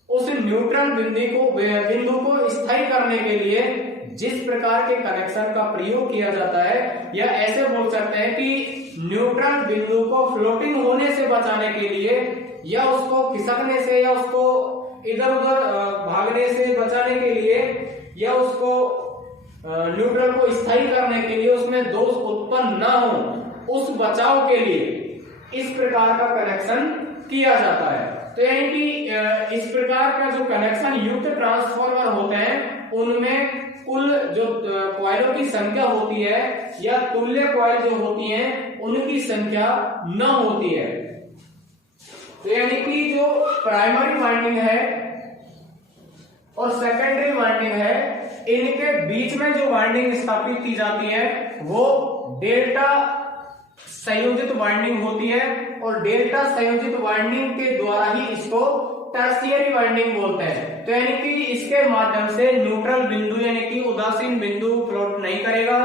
उस न्यूट्रल बिंदु को स्थायी करने के लिए जिस प्रकार के कनेक्शन का प्रयोग किया जाता है, या ऐसे बोल सकते हैं कि न्यूट्रल बिंदु को फ्लोटिंग होने से बचाने के लिए या उसको खिसकने से या उसको इधर उधर भागने से बचाने के लिए या उसको न्यूट्रल को स्थायी करने के लिए उसमें दोष उत्पन्न न हो, उस बचाव के लिए इस प्रकार का कनेक्शन किया जाता है। तो यानी कि इस प्रकार का जो कनेक्शन युक्त ट्रांसफार्मर होते हैं उनमें कुल जो कॉइलों की संख्या होती है या तुल्य कॉइल जो होती हैं उनकी संख्या न होती है। तो यानी कि जो प्राइमरी वाइंडिंग है और सेकेंडरी वाइंडिंग है इनके बीच में जो वाइंडिंग स्थापित की जाती है वो डेल्टा संयोजित वाइंडिंग होती है और डेल्टा संयोजित वाइंडिंग के द्वारा ही इसको टर्शियरी वाइंडिंग बोलते हैं। तो यानी कि इसके माध्यम से न्यूट्रल बिंदु यानी कि उदासीन बिंदु फ्लोट नहीं करेगा,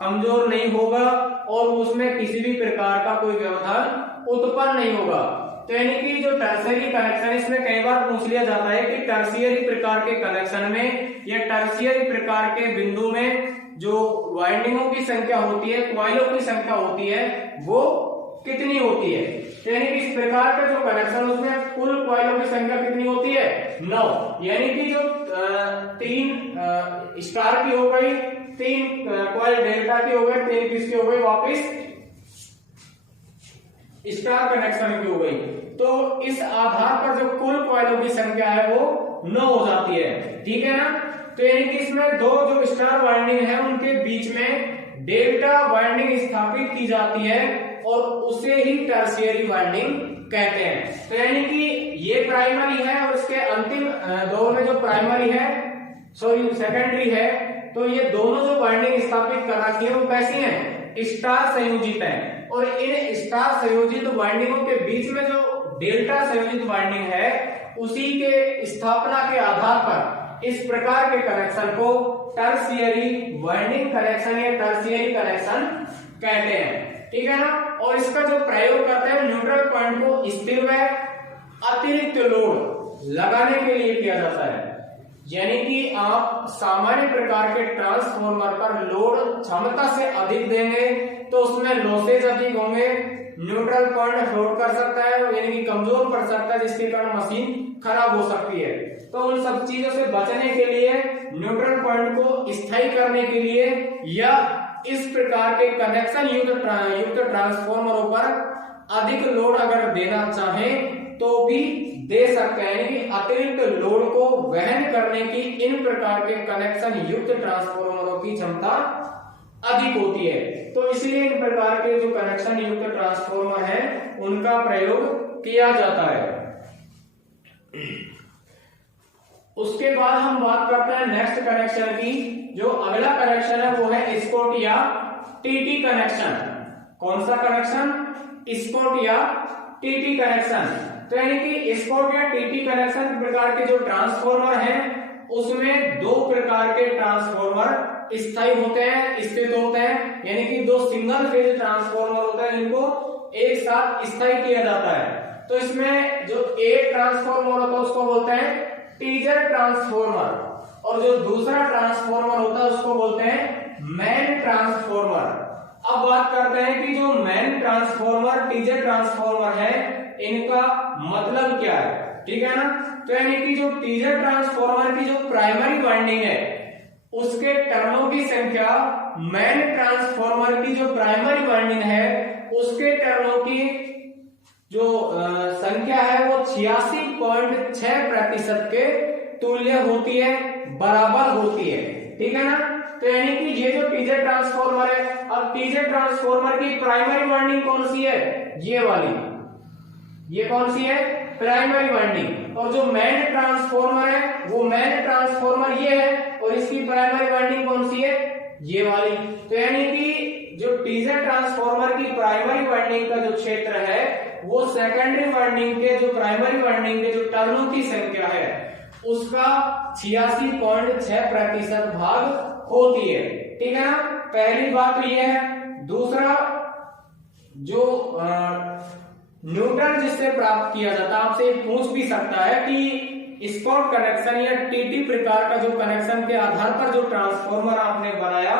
कमजोर नहीं होगा और उसमें किसी भी प्रकार का कोई व्यवधान उत्पन्न नहीं होगा। तो यानी कि जो टर्शियरी कनेक्शन, इसमें कई बार पूछ लिया जाता है कि टर्शियरी प्रकार के कनेक्शन में या टर्शियरी प्रकार के बिंदु में जो वाइंडिंगों की संख्या होती है, कॉइलों की संख्या होती है, वो कितनी होती है। तो यानी कि इस प्रकार का जो कनेक्शन उसमें कुल कॉइलों की संख्या कितनी होती है 9। यानी कि जो 3 स्टार की हो गई, 3 कॉइल डेल्टा की हो गई, 3 किसकी हो गई वापिस स्टार कनेक्शन की हो गई। तो इस आधार पर जो कुल कॉइलों की संख्या है वो 9 हो जाती है, ठीक है ना। तो यानी कि इसमें दो जो स्टार वाइंडिंग है उनके बीच में डेल्टा वाइंडिंग स्थापित की जाती है और उसे ही टर्शियरी वाइंडिंग कहते हैं। तो यानी कि ये प्राइमरी है और इसके अंतिम दो में जो प्राइमरी है सेकेंडरी है, तो ये दोनों जो वाइंडिंग स्थापित कर रखी है वो कैसी है, स्टार संयोजित है। और इन स्टार संयोजित वाइंडिंगों के बीच में जो डेल्टा संयोजित वाइंडिंग है उसी के स्थापना के आधार पर इस प्रकार के कनेक्शन को टर्शियरी वाइंडिंग कनेक्शन या टर्शियरी कनेक्शन कहते हैं, ठीक है ना। और इसका जो प्रयोग करते हैं न्यूट्रल पॉइंट को स्थिर व अतिरिक्त लोड लगाने के लिए किया जाता है। यानी कि आप सामान्य प्रकार के ट्रांसफार्मर पर लोड क्षमता से अधिक देंगे तो उसमें लॉसेज अधिक होंगे, न्यूट्रल पॉइंट फ्लोट कर सकता है यानी कि कमजोर पड़ सकता है, जिसके कारण मशीन खराब हो सकती है। तो उन सब चीजों से बचने के लिए, न्यूट्रल पॉइंट को स्थायी करने के लिए या इस प्रकार के कनेक्शन युक्त ट्रांसफार्मरों पर अधिक लोड अगर देना चाहें तो भी दे सकते हैं। यानी कि अतिरिक्त लोड को वहन करने की इन प्रकार के कनेक्शन युक्त ट्रांसफार्मरों की क्षमता अधिक होती है। तो इसलिए इन प्रकार के जो कनेक्शन युक्त ट्रांसफार्मर है उनका प्रयोग किया जाता है। उसके बाद हम बात करते हैं नेक्स्ट कनेक्शन की। जो अगला कनेक्शन है वो है स्कॉट या टीटी कनेक्शन। कौन सा कनेक्शन, स्कॉट या टीटी कनेक्शन। तो यानी कि स्कॉट या टीटी कनेक्शन प्रकार के जो ट्रांसफार्मर हैं उसमें दो प्रकार के ट्रांसफार्मर स्थायी होते हैं, स्थित होते हैं। यानी कि दो सिंगल फेज ट्रांसफार्मर होते हैं जिनको एक साथ स्थायी किया जाता है। तो इसमें जो एक ट्रांसफार्मर होता है उसको बोलते हैं टीजर ट्रांसफार्मर और जो दूसरा ट्रांसफार्मर होता है उसको बोलते हैं मैन ट्रांसफार्मर। अब बात करते हैं कि जो मैन ट्रांसफार्मर, टीजर ट्रांसफार्मर है, इनका मतलब क्या है। ठीक है ना। तो यानी कि जो टीजर ट्रांसफॉर्मर की जो प्राइमरी वाइंडिंग है उसके टर्नों की संख्या मेन ट्रांसफॉर्मर की जो प्राइमरी वाइंडिंग है उसके टर्नों की जो संख्या है वो 86.6% के तुल्य होती है, बराबर होती है, ठीक है ना। तो यानी कि ये जो टीजर ट्रांसफॉर्मर है, अब टीजर ट्रांसफॉर्मर की प्राइमरी वाइंडिंग कौन सी है, ये वाली, ये कौन सी है, प्राइमरी वाइंडिंग। और जो मेन ट्रांसफॉर्मर है वो मेन ट्रांसफॉर्मर ये है और इसकी प्राइमरी वाइंडिंग कौन सी है, ये वाली। तो यानी कि जो टीजर ट्रांसफॉर्मर की प्राइमरी वाइंडिंग का जो क्षेत्र है वो सेकेंडरी वाइंडिंग के जो प्राइमरी वाइंडिंग के जो टर्नों की संख्या है उसका 86.6% भाग होती है, ठीक है ना। पहली बात तो यह है। दूसरा, जो न्यूट्रल जिससे प्राप्त किया जाता है, आपसे पूछ भी सकता है कि स्पॉट कनेक्शन या टीटी प्रकार का जो कनेक्शन के आधार पर जो ट्रांसफॉर्मर आपने बनाया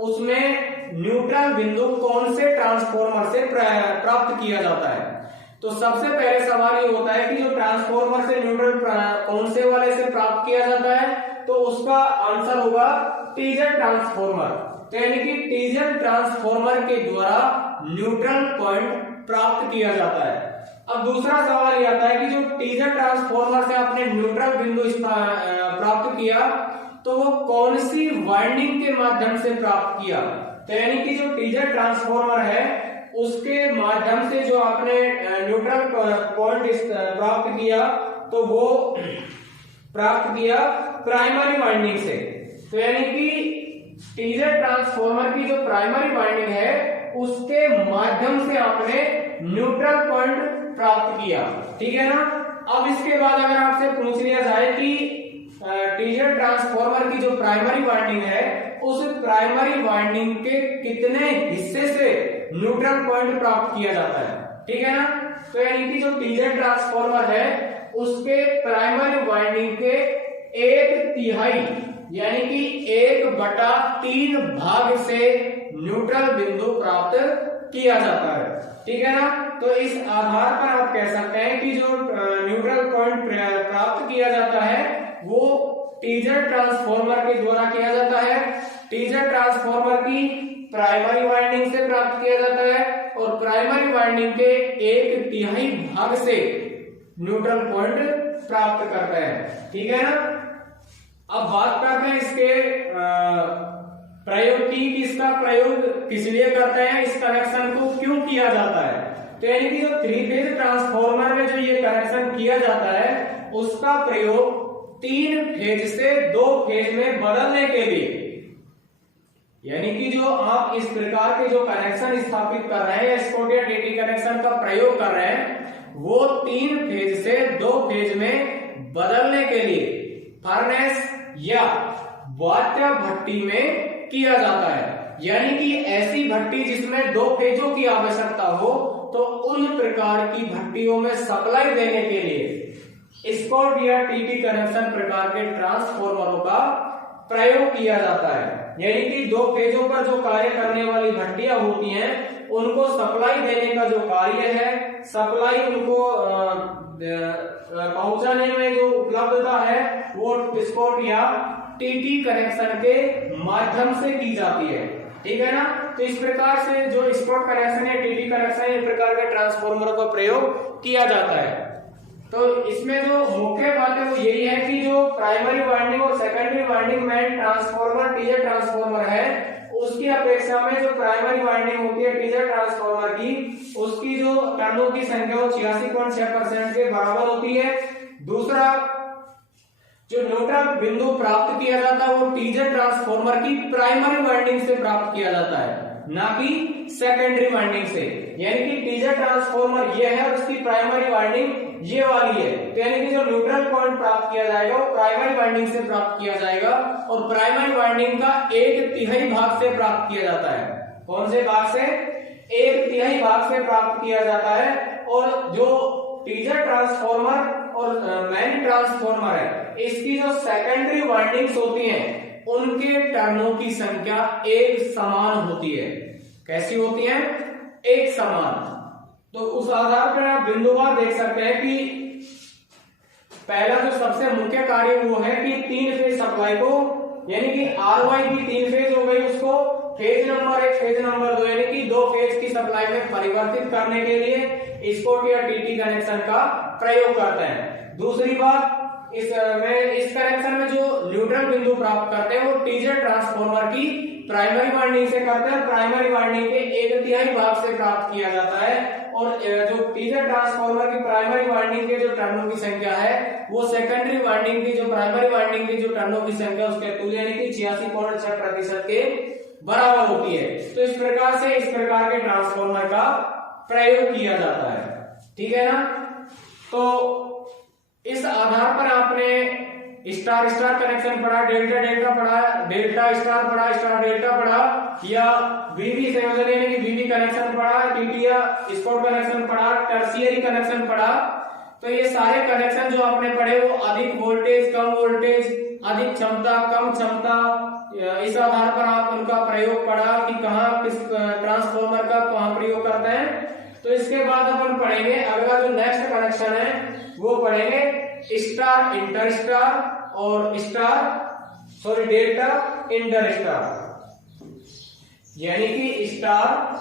उसमें न्यूट्रल बिंदु कौन से ट्रांसफॉर्मर से प्राप्त किया जाता है। तो सबसे पहले सवाल ये होता है कि जो ट्रांसफॉर्मर से न्यूट्रल कौन से वाले से प्राप्त किया जाता है, तो उसका आंसर होगा टीजर ट्रांसफॉर्मर। तो यानी कि टीजर ट्रांसफॉर्मर के द्वारा न्यूट्रल पॉइंट प्राप्त किया जाता है। अब दूसरा सवाल यह आता है कि जो टीजर ट्रांसफॉर्मर से आपने न्यूट्रल बिंदु प्राप्त किया तो वो कौन सी वाइंडिंग के माध्यम से प्राप्त किया। तो यानी कि जो टीजर ट्रांसफॉर्मर है उसके माध्यम से जो आपने न्यूट्रल पॉइंट प्राप्त किया तो वो प्राप्त किया प्राइमरी वाइंडिंग से। तो यानी कि टीजर ट्रांसफॉर्मर की जो प्राइमरी वाइंडिंग है उसके माध्यम से आपने न्यूट्रल पॉइंट प्राप्त किया, ठीक है ना। अब इसके बाद अगर आपसे पूछ लिया जाए कि टीजर ट्रांसफॉर्मर की जो प्राइमरी वाइंडिंग है उस प्राइमरी वाइंडिंग के कितने हिस्से से न्यूट्रल पॉइंट प्राप्त किया जाता है, ठीक है ना। तो यानी कि जो टीजर ट्रांसफॉर्मर है उसके प्राइमरी वाइंडिंग के 1/3 यानी कि 1/3 भाग से न्यूट्रल बिंदु प्राप्त किया जाता है, ठीक है ना। तो इस आधार पर आप कह सकते हैं कि जो न्यूट्रल पॉइंट प्राप्त किया जाता है वो टीजर ट्रांसफॉर्मर के द्वारा किया जाता है। टीजर ट्रांसफॉर्मर की प्राइमरी वाइंडिंग से प्राप्त किया जाता है और प्राइमरी वाइंडिंग के 1/3 भाग से न्यूट्रल पॉइंट प्राप्त करते हैं, ठीक है ना। अब बात करते हैं इसके प्रयोग की, इसका प्रयोग किस लिए करते हैं, इस कनेक्शन को क्यों किया जाता है। तो यानी कि जो 3 फेज ट्रांसफॉर्मर में जो ये कनेक्शन किया जाता है उसका प्रयोग 3 फेज से 2 फेज में बदलने के लिए, यानी कि जो आप इस प्रकार के जो कनेक्शन स्थापित कर रहे हैं स्पॉट या टीटी कनेक्शन का प्रयोग कर रहे हैं वो 3 फेज से 2 फेज में बदलने के लिए फर्नेस या वात्य भट्टी में किया जाता है। यानी कि ऐसी भट्टी जिसमें 2 फेजों की आवश्यकता हो तो उन प्रकार की भट्टियों में सप्लाई देने के लिए स्पॉट या टीटी कनेक्शन प्रकार के ट्रांसफॉर्मरों का प्रयोग किया जाता है। यानी कि 2 फेजों पर जो कार्य करने वाली भट्टियां होती हैं उनको सप्लाई देने का जो कार्य है, सप्लाई उनको पहुंचाने में जो उपलब्धता है वो स्पॉट या टीटी कनेक्शन के माध्यम से की जाती है, ठीक है ना। तो इस प्रकार से जो स्पॉट कनेक्शन या टीटी कनेक्शन इस प्रकार के ट्रांसफॉर्मर का प्रयोग किया जाता है। तो इसमें जो मुख्य बात है वो यही है कि जो प्राइमरी वाइंडिंग और सेकेंडरी वाइंडिंग में ट्रांसफॉर्मर टीजर ट्रांसफॉर्मर है उसकी अपेक्षा में जो प्राइमरी वाइंडिंग होती है टीजर ट्रांसफॉर्मर की उसकी जो टर्नों की संख्या वो 86.6% के बराबर होती है। दूसरा, जो न्यूट्रल बिंदु प्राप्त किया जाता है वो टीजर ट्रांसफॉर्मर की प्राइमरी वाइंडिंग से प्राप्त किया जाता है, ना कि सेकेंडरी वाइंडिंग से। यानी कि टीजर ट्रांसफॉर्मर ये है और उसकी प्राइमरी वाइंडिंग ये वाली है। तो यानी कि जो न्यूट्रल पॉइंट प्राप्त किया जाएगा वो प्राइमरी वाइंडिंग से प्राप्त किया जाएगा और प्राइमरी वाइंडिंग का 1/3 भाग से प्राप्त किया जाता है। कौन से भाग से? 1/3 भाग से प्राप्त किया जाता है। और जो टीजर ट्रांसफॉर्मर और मेन ट्रांसफॉर्मर है इसकी जो सेकेंडरी वाइंडिंग्स होती हैं उनके टर्नों की संख्या एक समान होती है। कैसी होती है? एक समान। तो उस आधार पर आप बिंदुवार देख सकते हैं कि पहला जो सबसे मुख्य कार्य वो है कि 3 फेज सप्लाई को, यानी कि RY की 3 फेज हो गई, उसको फेज नंबर 1 फेज नंबर 2 यानी कि 2 फेज की सप्लाई में परिवर्तित करने के लिए स्पॉट या TT कनेक्शन का प्रयोग करते हैं। दूसरी बात, इस कनेक्शन में जो न्यूट्रल बिंदु प्राप्त करते हैं वो TZ ट्रांसफार्मर की प्राइमरी वाइंडिंग से करते हैं। प्राइमरी वाइंडिंग के 1/3 भाग से प्राप्त किया जाता है, और जो TZ ट्रांसफार्मर की प्राइमरी वाइंडिंग के जो टर्नों की संख्या है वो सेकेंडरी वाइंडिंग की जो प्राइमरी वाइंडिंग की जो टर्नों की संख्या उसके तुल्य यानी कि 86.6% के बराबर होती है। तो इस प्रकार से इस प्रकार के ट्रांसफार्मर का प्रयोग किया जाता है, ठीक है ना। तो इस आधार पर आपने स्टार स्टार कनेक्शन पढ़ा, डेल्टा डेल्टा पढ़ा, डेल्टा स्टार पढ़ा, स्टार डेल्टा पढ़ा, या बीबी संयोजन यानी कि बीबी कनेक्शन पढ़ा, टीटी या स्पॉट कनेक्शन पढ़ा, टर्शियरी कनेक्शन पढ़ा। तो ये सारे कनेक्शन जो आपने पढ़े वो अधिक वोल्टेज, कम वोल्टेज, अधिक क्षमता, कम क्षमता, इस आधार पर आप उनका प्रयोग पढ़ा कि कहाँ किस ट्रांसफार्मर का कहाँ प्रयोग करते हैं। तो इसके बाद अपन पढ़ेंगे अगला जो नेक्स्ट कनेक्शन है वो पढ़ेंगे स्टार इंटर स्टार और डेल्टा इंटर स्टार, यानी कि स्टार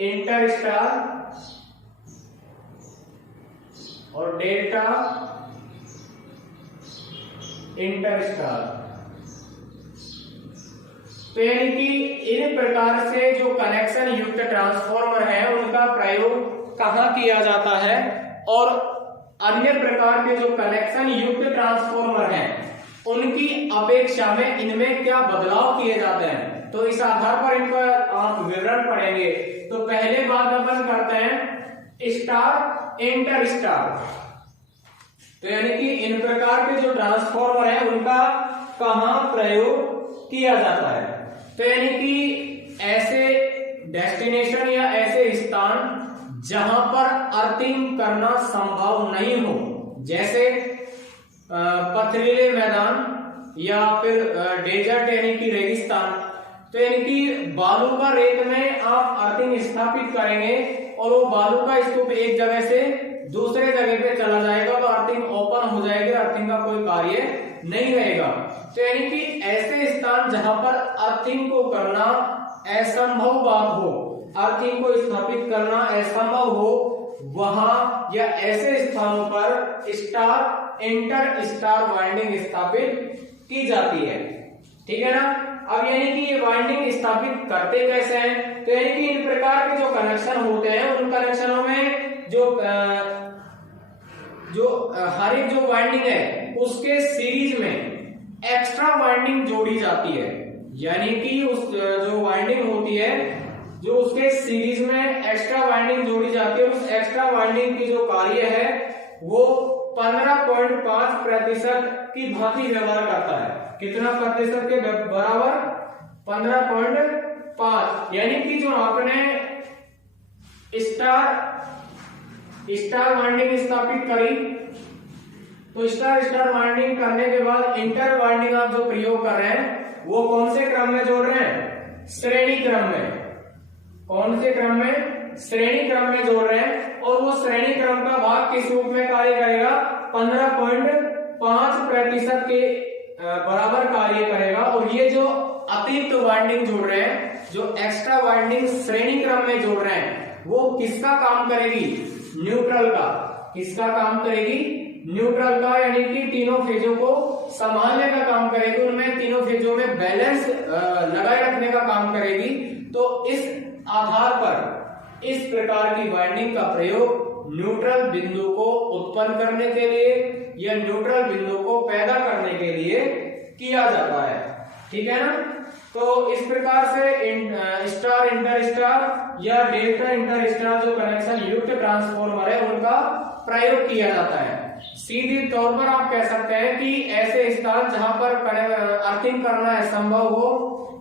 इंटर स्टार और डेल्टा इंटर स्टार। तो यानी कि इन प्रकार से जो कनेक्शन युक्त ट्रांसफार्मर है उनका प्रयोग कहां किया जाता है, और अन्य प्रकार के जो कनेक्शन युक्त ट्रांसफार्मर हैं उनकी अपेक्षा में इनमें क्या बदलाव किए जाते हैं। तो इस आधार पर इनका आप विवरण पढ़ेंगे। तो पहले बात अपन करते हैं स्टार इंटर स्टार। तो यानी कि इन प्रकार के जो ट्रांसफार्मर है उनका कहां प्रयोग किया जाता है। तो यानी कि ऐसे डेस्टिनेशन या ऐसे स्थान जहां पर अर्थिंग करना संभव नहीं हो, जैसे पथरीले मैदान या फिर डेजर्ट यानी कि रेगिस्तान। तो यानी कि बालू का रेत में आप अर्थिंग स्थापित करेंगे और वो बालू का स्तूप एक जगह से दूसरे जगह पे चला जाएगा तो अर्थिंग ओपन हो जाएगी, अर्थिंग का कोई कार्य नहीं रहेगा। तो यानी कि ऐसे स्थान जहां पर अर्थिंग को करना असंभव बात हो, अर्थिंग को स्थापित करना असंभव हो, वहां या ऐसे स्थानों पर स्टार इंटर स्टार वाइंडिंग स्थापित की जाती है, ठीक है ना। अब यानी कि ये वाइंडिंग स्थापित करते कैसे हैं। तो यानी कि इन प्रकार के जो कनेक्शन होते हैं उन कनेक्शनों में जो हर एक जो वाइंडिंग है उसके सीरीज में एक्स्ट्रा वाइंडिंग जोड़ी जाती है, यानी कि उस जो वाइंडिंग होती है जो उसके सीरीज में एक्स्ट्रा वाइंडिंग जोड़ी जाती है, उस एक्स्ट्रा वाइंडिंग की जो कार्य है वो 15.5% की भांति व्यवहार करता है। कितना प्रतिशत के बराबर? 15.5। यानी कि जो आपने स्टार वाइंडिंग स्थापित करी तो स्टार वाइंडिंग करने के बाद इंटर वाइंडिंग आप जो प्रयोग कर रहे हैं वो कौन से क्रम में जोड़ रहे हैं? श्रेणी क्रम में। कौन से क्रम में? श्रेणी क्रम में जोड़ रहे हैं, और वो श्रेणी क्रम का भाग किस रूप में कार्य करेगा? 15.5% के बराबर कार्य करेगा। और ये जो अतिरिक्त वाइंडिंग जोड़ रहे हैं, जो एक्स्ट्रा वाइंडिंग श्रेणी क्रम में जोड़ रहे हैं, वो किसका काम करेगी? न्यूट्रल का। किसका काम करेगी? न्यूट्रल का, यानी कि तीनों फेजों को संभालने का काम करेगी, उनमें तीनों फेजों में बैलेंस लगाए रखने का काम करेगी। तो इस आधार पर इस प्रकार की वाइंडिंग का प्रयोग न्यूट्रल बिंदु को उत्पन्न करने के लिए या न्यूट्रल बिंदु को पैदा करने के लिए किया जाता है, ठीक है ना। तो इस प्रकार से स्टार इंटर स्टार या डेल्टा इंटर स्टार जो कनेक्शन युक्त ट्रांसफार्मर है उनका प्रयोग किया जाता है। सीधे तौर पर आप कह सकते हैं कि ऐसे स्थान जहां पर अर्थिंग करना असंभव हो,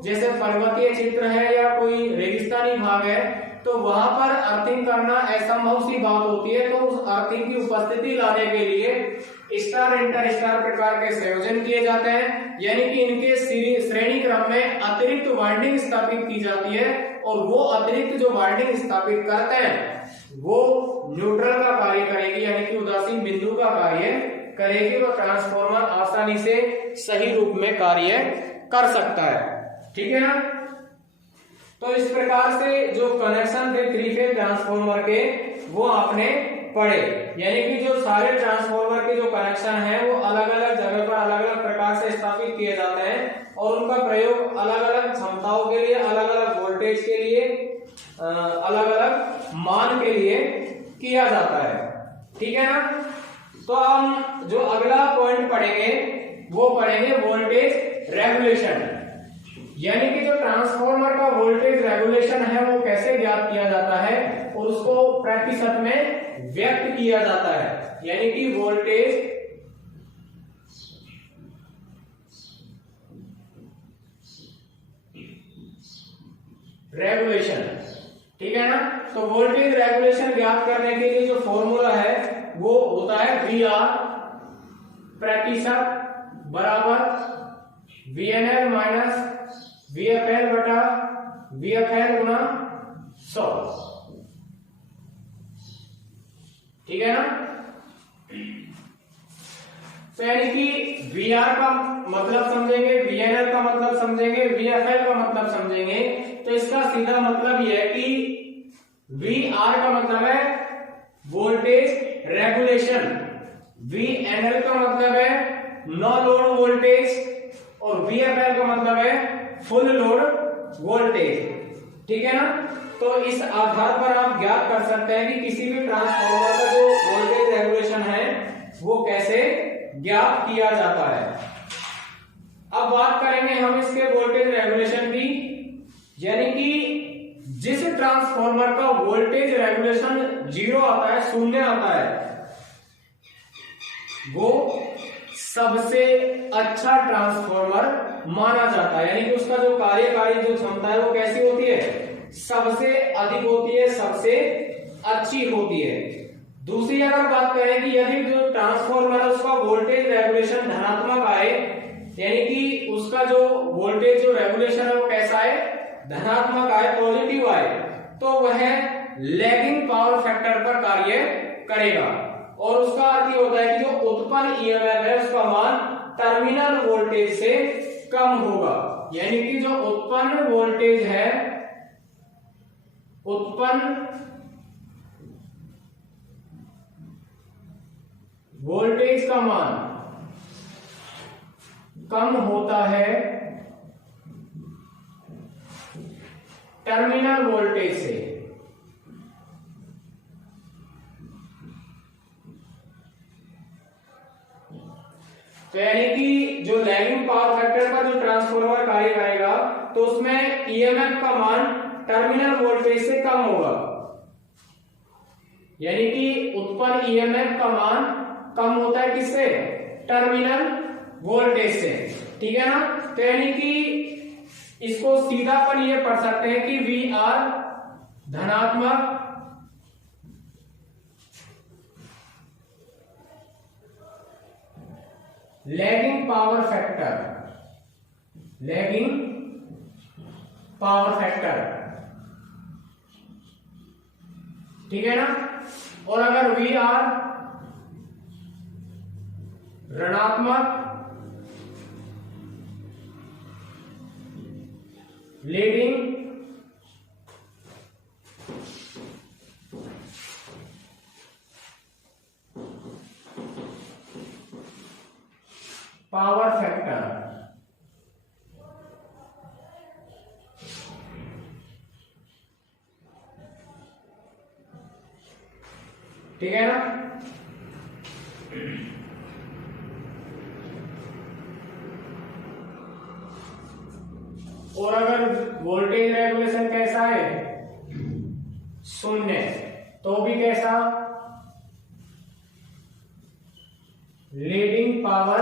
जैसे पर्वतीय क्षेत्र है या कोई रेगिस्तानी भाग है, तो वहां पर अर्थिंग करना असंभव सी बात होती है। तो उस अर्थिंग की उपस्थिति लाने के लिए स्टार इंटर स्टार प्रकार के संयोजन किए जाते हैं, यानी कि इनके श्रेणी क्रम में अतिरिक्त वाइंडिंग स्थापित की जाती है, और वो अतिरिक्त जो वाइंडिंग स्थापित करते हैं वो न्यूट्रल का कार्य करेगी, यानी कि उदासीन बिंदु का कार्य करेगी, तो ट्रांसफॉर्मर आसानी से सही रूप में कार्य कर सकता है। ठीक है ना। तो इस प्रकार से जो कनेक्शन थे थ्री फेज ट्रांसफॉर्मर के वो आपने पढ़े, यानी कि जो सारे ट्रांसफॉर्मर के जो कनेक्शन हैं वो अलग अलग जगह पर अलग अलग प्रकार से स्थापित किए जाते हैं और उनका प्रयोग अलग अलग क्षमताओं के लिए, अलग अलग वोल्टेज के लिए, अलग अलग मान के लिए किया जाता है। ठीक है ना। तो हम जो अगला पॉइंट पढ़ेंगे वो पढ़ेंगे वोल्टेज रेगुलेशन, यानी कि जो ट्रांसफॉर्मर का वोल्टेज रेगुलेशन है वो कैसे ज्ञात किया जाता है और उसको प्रतिशत में व्यक्त किया जाता है, यानी कि वोल्टेज रेगुलेशन। ठीक है ना। तो वोल्टेज रेगुलेशन ज्ञात करने के लिए जो फॉर्मूला है वो होता है VR प्रतिशत बराबर VNL माइनस VFL बटा VFL गुना 100। ठीक है ना। तो यानी कि VR का मतलब समझेंगे, VNL का मतलब समझेंगे, VFL का मतलब समझेंगे, तो इसका सीधा मतलब यह है कि VR का मतलब है वोल्टेज रेगुलेशन, VNL का मतलब है नो लोड वोल्टेज और VFL का मतलब है फुल लोड वोल्टेज। ठीक है ना। तो इस आधार पर आप ज्ञात कर सकते हैं कि किसी भी ट्रांसफार्मर का जो वोल्टेज रेगुलेशन है वो कैसे ज्ञात किया जाता है। अब बात करेंगे हम इसके वोल्टेज रेगुलेशन की, यानी कि जिस ट्रांसफार्मर का वोल्टेज रेगुलेशन 0 आता है, 0 आता है, वो सबसे अच्छा ट्रांसफार्मर माना जाता है, यानी कि उसका जो कार्यकारी जो क्षमता है वो कैसी होती है, सबसे अधिक होती है, सबसे अच्छी होती है। दूसरी अगर बात करें कि यदि जो ट्रांसफार्मर है उसका वोल्टेज रेगुलेशन धनात्मक आए, यानी कि उसका जो वोल्टेज जो रेगुलेशन है वो कैसा है, धनात्मक आए, पॉजिटिव आए, तो वह लैगिंग पावर फैक्टर पर कार्य करेगा और उसका अर्थ ये होता है कि जो उत्पन्न ईएमएफ है उसका मान टर्मिनल वोल्टेज से कम होगा, यानी कि जो उत्पन्न वोल्टेज है, उत्पन्न वोल्टेज का मान कम होता है टर्मिनल वोल्टेज से। तो यानी कि जो लैगिंग पावर फैक्टर पर जो ट्रांसफार्मर कार्य करेगा तो उसमें ईएमएफ का मान टर्मिनल वोल्टेज से कम होगा, यानी कि उत्पन्न ईएमएफ का मान कम होता है किससे, टर्मिनल वोल्टेज से। ठीक है ना। तो यानी कि इसको सीधा अपन ये पढ़ सकते हैं कि VR धनात्मक lagging power factor, lagging power factor. ठीक है ना। और अगर VR ऋणात्मक लीडिंग पावर फैक्टर, ठीक है ना। और अगर वोल्टेज रेगुलेशन कैसा है, 0, तो भी कैसा, लीडिंग पावर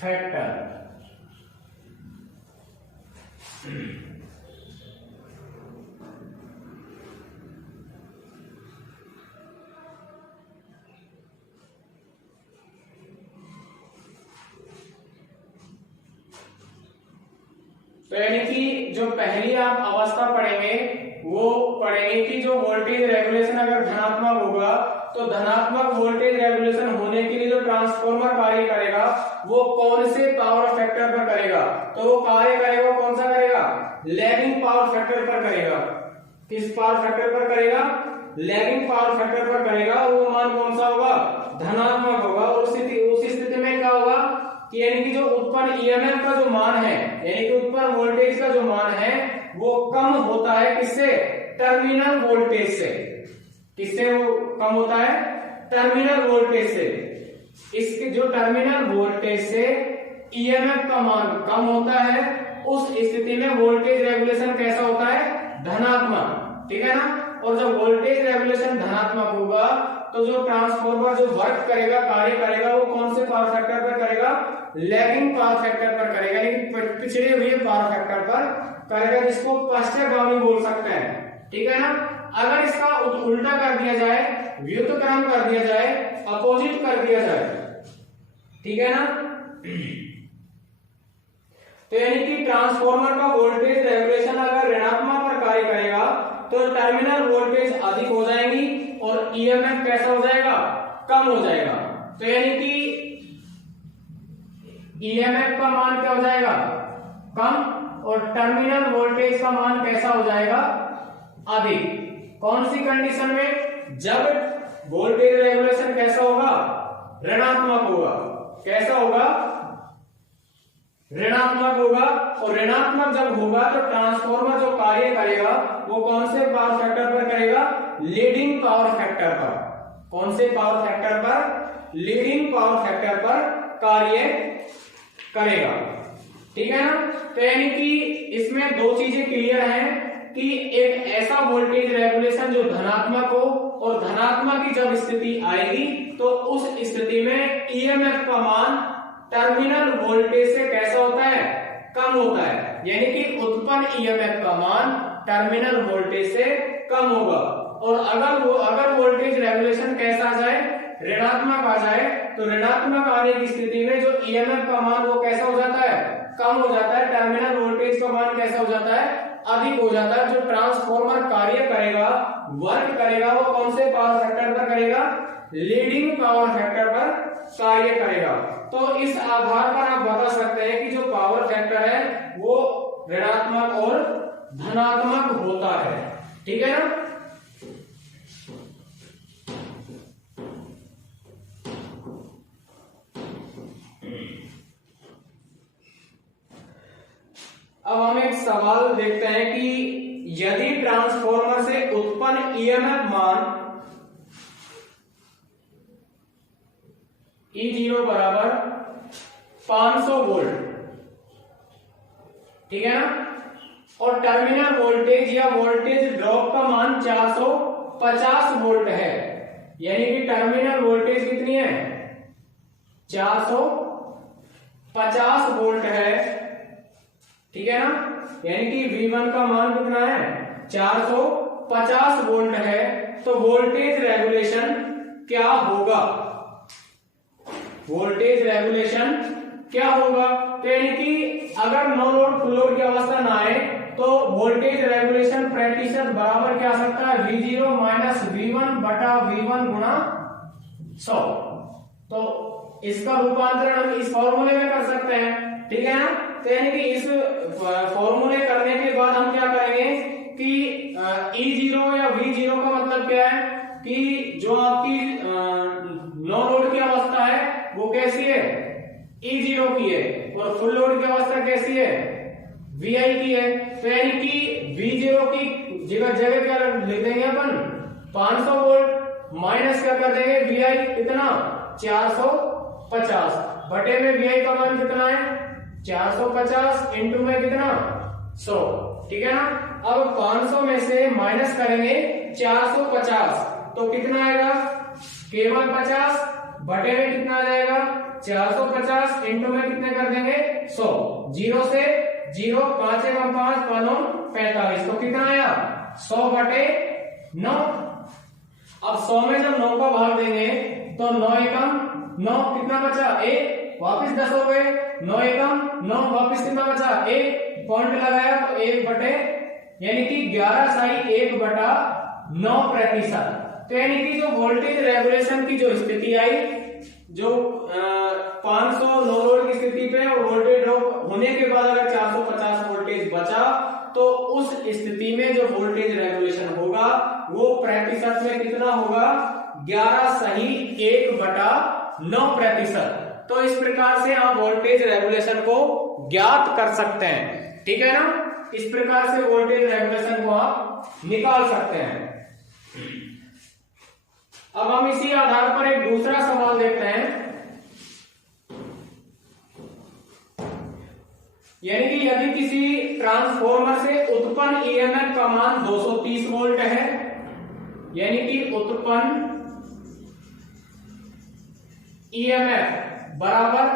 फैक्टर। तो यानी कि जो पहली आप अवस्था पढ़ेंगे वो पढ़ेंगे कि जो वोल्टेज रेगुलेशन अगर धनात्मक होगा तो धनात्मक वोल्टेज रेगुलेशन होने के लिए जो ट्रांसफॉर्मर कार्य करेगा वो कौन से पावर फैक्टर पर करेगा, तो वो कार्य करेगा कौन सा करेगा, लैगिंग पावर फैक्टर पर करेगा। किस पावर फैक्टर पर करेगा, लैगिंग पावर फैक्टर पर करेगा। वो मान कौन सा होगा, धनात्मक होगा। और उस स्थिति में क्या होगा कि यानी कि जो उत्पन्न ईएमएफ का जो मान है, यानी कि उत्पन्न वोल्टेज का जो मान है वो कम होता है किससे, टर्मिनल वोल्टेज से। किससे वो कम होता है, टर्मिनल वोल्टेज से। इसके जो टर्मिनल वोल्टेज से ईएमएफ का मान कम होता है, उस स्थिति में वोल्टेज रेगुलेशन कैसा होता है, धनात्मक। ठीक है ना। और जब वोल्टेज रेगुलेशन धनात्मक होगा तो जो ट्रांसफॉर्मर जो वर्क करेगा, कार्य करेगा, वो कौन से पावर फैक्टर पर करेगा, लैगिंग पावर फैक्टर पर करेगा, यानी पिछड़े हुए पावर फैक्टर पर करेगा, जिसको पश्चागामी बोल सकते हैं। ठीक है ना। अगर इसका उल्टा कर दिया जाए, व्युत्क्रम कर दिया जाए, अपोजिट कर दिया जाए, ठीक है ना, तो यानी कि ट्रांसफॉर्मर का वोल्टेज रेगुलेशन अगर ऋणात्मक पर कार्य करेगा तो टर्मिनल वोल्टेज अधिक हो जाएंगी और ईएमएफ कैसा हो जाएगा, कम हो जाएगा। तो यानी कि ईएमएफ का मान क्या हो जाएगा, कम, और टर्मिनल वोल्टेज का मान कैसा हो जाएगा, अधिक। कौन सी कंडीशन में, जब वोल्टेज रेगुलेशन कैसा होगा, ऋणात्मक होगा। कैसा होगा, ऋणात्मक होगा। और ऋणात्मक जब होगा तो ट्रांसफॉर्मर जो कार्य करेगा वो कौन से पावर फैक्टर पर करेगा, लीडिंग पावर फैक्टर पर। कौन से पावर फैक्टर पर, लीडिंग पावर फैक्टर पर कार्य करेगा। ठीक है ना। तो यानी कि इसमें दो चीजें क्लियर हैं कि एक ऐसा वोल्टेज रेगुलेशन जो धनात्मक हो, और धनात्मक की जब स्थिति आएगी तो उस स्थिति में ईएमएफ का मान टर्मिनल वोल्टेज से कैसा होता है, कम होता है। यानी कि उत्पन्न ईएमएफ का मान टर्मिनल वोल्टेज से कम होगा। और अगर वोल्टेज रेगुलेशन कैसा आ जाए, ऋणात्मक आ जाए, तो ऋणात्मक आने की स्थिति में जो ईएमएफ का मान वो कैसा हो जाता है, कम हो जाता है। टर्मिनल वोल्टेज का मान कैसा हो जाता है, अधिक हो जाता है। जो ट्रांसफॉर्मर कार्य करेगा, वर्क करेगा, वो कौन से पावर फैक्टर पर करेगा, लीडिंग पावर फैक्टर पर कार्य करेगा। तो इस आधार पर आप बता सकते हैं कि जो पावर फैक्टर है वो ऋणात्मक और धनात्मक होता है। ठीक है ना। अब हम एक सवाल देखते हैं कि यदि ट्रांसफॉर्मर से उत्पन्न ईएमएफ मान E0 बराबर 500 वोल्ट, ठीक है ना, और टर्मिनल वोल्टेज या वोल्टेज ड्रॉप का मान 450 वोल्ट है। यानी कि टर्मिनल वोल्टेज कितनी है, 450 वोल्ट है। ठीक है ना। यानी कि V1 का मान कितना है, 450 वोल्ट है। तो वोल्टेज रेगुलेशन क्या होगा, वोल्टेज रेगुलेशन क्या होगा। तो यानी कि अगर नो लोड फुल लोड की अवस्था ना आए तो वोल्टेज रेगुलेशन प्रतिशत बराबर क्या आ सकता है, V0 माइनस V1 बटा V1 गुणा 100। तो इसका रूपांतरण हम इस फॉर्मूले में कर सकते हैं। ठीक है ना। तो यानी कि इस फॉर्मूले करने के बाद हम क्या करेंगे कि E0 या V0 का मतलब क्या है कि जो आपकी नो लोड की अवस्था है वो कैसी है, E0 की है, और फुल लोड की अवस्था कैसी है, Vi की है। तो यानी कि V0 की जगह क्या लिख देंगे अपन, 500 वोल्ट, माइनस क्या कर देंगे Vi कितना, 450 बटे में Vi का मान कितना है, 450 इंटू में कितना, 100। ठीक है ना। अब 500 में से माइनस करेंगे 450 तो कितना आएगा, केवल 50 बटे में कितना आ जाएगा, 450 इंटू में कितने कर देंगे, 100। 0 से 0, 5 एवं 5 5 45, तो कितना आया, 100 बटे 9। अब 100 में जब 9 का भाग देंगे तो 9 एकम 9, कितना बचा, 1, वापिस 10 हो गए, 9 एकम 9, वापिस कितना बचा, 1, पॉइंट लगाया तो 1 बटे यानी कि 11/1/9%। तो यानी कि जो वोल्टेज रेगुलेशन की जो स्थिति आई, जो 500 नो लोड की स्थिति पे और वोल्टेज ड्रॉप होने के बाद अगर 450 वोल्टेज बचा, तो उस स्थिति में जो वोल्टेज रेगुलेशन होगा वो प्रतिशत में कितना होगा, 11/1/9%। तो इस प्रकार से आप वोल्टेज रेगुलेशन को ज्ञात कर सकते हैं, ठीक है ना। इस प्रकार से वोल्टेज रेगुलेशन को आप निकाल सकते हैं। अब हम इसी आधार पर एक दूसरा सवाल देखते हैं, यानी कि यदि किसी ट्रांसफॉर्मर से उत्पन्न ईएमएफ का मान 230 वोल्ट है, यानी कि उत्पन्न ईएमएफ बराबर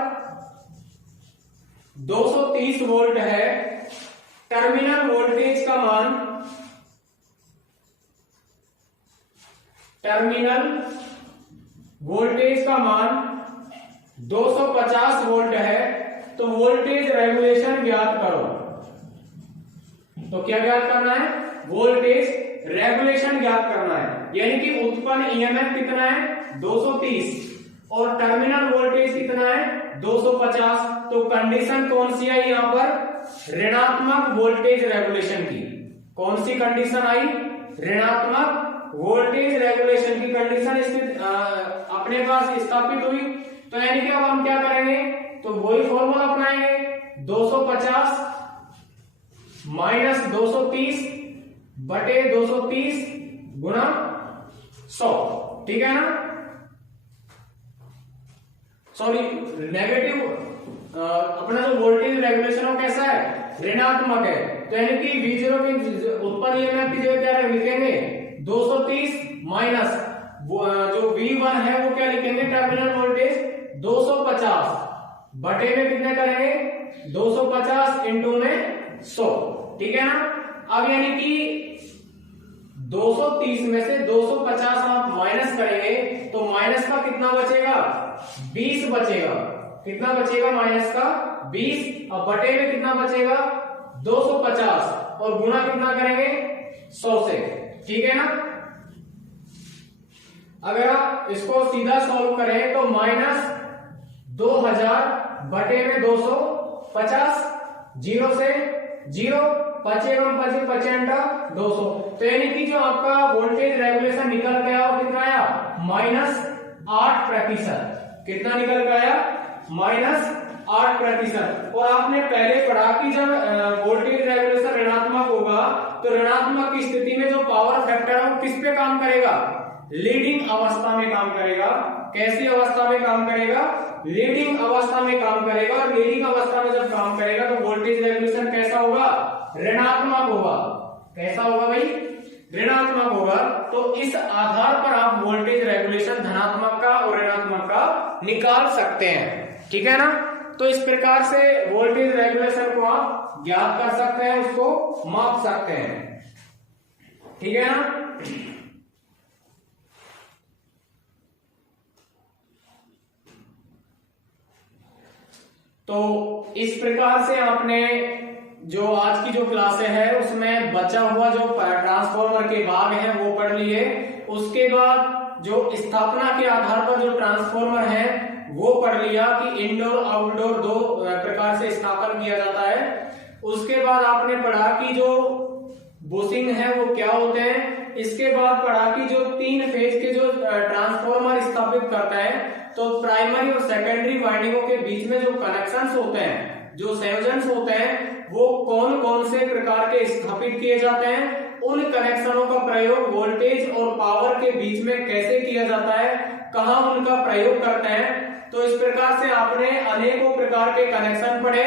230 वोल्ट है, टर्मिनल वोल्टेज का मान, टर्मिनल वोल्टेज का मान 250 वोल्ट है, तो वोल्टेज रेगुलेशन ज्ञात करो। तो क्या ज्ञात करना है, वोल्टेज रेगुलेशन ज्ञात करना है। यानी कि उत्पन्न ईएमएफ कितना है 230 और टर्मिनल वोल्टेज कितना है 250। तो कंडीशन कौन सी आई यहां पर, ऋणात्मक वोल्टेज रेगुलेशन की। कौन सी कंडीशन आई, ऋणात्मक वोल्टेज रेगुलेशन की कंडीशन अपने पास स्थापित हुई। तो यानी कि अब हम क्या करेंगे, तो वही फॉर्मूला अपनाएंगे, 250 माइनस 230 बटे 230 गुणा 100, ठीक है ना। सॉरी, नेगेटिव अपना जो वोल्टेज रेगुलेशन हो कैसा है, ऋणात्मक है। तो यानी कि V0 की उत्पन्न ईएमएफ की जगह क्या लिखेंगे, 230 माइनस जो V1 है वो क्या लिखेंगे, टर्मिनल वोल्टेज 250 बटे में कितने करेंगे, 250 इंटू में 100, ठीक है ना। अब यानी कि 230 में से 250 आप माइनस करेंगे तो माइनस का कितना बचेगा, 20 बचेगा। कितना बचेगा, माइनस का 20, और बटे में कितना बचेगा 250, और गुणा कितना करेंगे 100 से, ठीक है ना। अगर आप इसको सीधा सॉल्व करें तो माइनस 2000 बटे में 250, 0 से 0, 5 एवं 5 55 200। तो यानी कि जो आपका वोल्टेज रेगुलेशन निकल गया वो कितना आया, -8%। कितना निकल गया, -8%। और आपने पहले पढ़ा कि जब वोल्टेज रेगुलेशन ऋणात्मक होगा तो ऋणात्मक की स्थिति में जो पावर फैक्टर है वो किस पे काम करेगा, लीडिंग अवस्था में काम करेगा। कैसी अवस्था में काम करेगा, लीडिंग अवस्था में काम करेगा। और लीडिंग अवस्था में जब काम करेगा तो वोल्टेज रेगुलेशन कैसा होगा, ऋणात्मक होगा। कैसा होगा भाई, ऋणात्मक होगा। तो इस आधार पर आप वोल्टेज रेगुलेशन धनात्मक का और ऋणात्मक का निकाल सकते हैं, ठीक है ना। तो इस प्रकार से वोल्टेज रेगुलेशन को आप ज्ञात कर सकते हैं, उसको माप सकते हैं, ठीक है ना। तो इस प्रकार से आपने जो आज की जो क्लासे है उसमें बचा हुआ जो ट्रांसफॉर्मर के भाग हैं वो पढ़ लिए। उसके बाद जो स्थापना के आधार पर जो ट्रांसफॉर्मर है वो पढ़ लिया कि इंडोर आउटडोर दो प्रकार से स्थापन किया जाता है। उसके बाद आपने पढ़ा कि जो बुशिंग है वो क्या होते हैं। इसके बाद पढ़ा कि जो 3 फेज के जो ट्रांसफॉर्मर स्थापित करता है तो प्राइमरी और सेकेंडरी वाइंडिंगों के बीच में जो कनेक्शंस होते हैं, जो संयोजन होते हैं, वो कौन कौन से प्रकार के स्थापित किए जाते हैं, उन कनेक्शनों का प्रयोग वोल्टेज और पावर के बीच में कैसे किया जाता है, कहां उनका प्रयोग करते हैं। तो इस प्रकार से आपने अनेकों प्रकार के कनेक्शन पढ़े।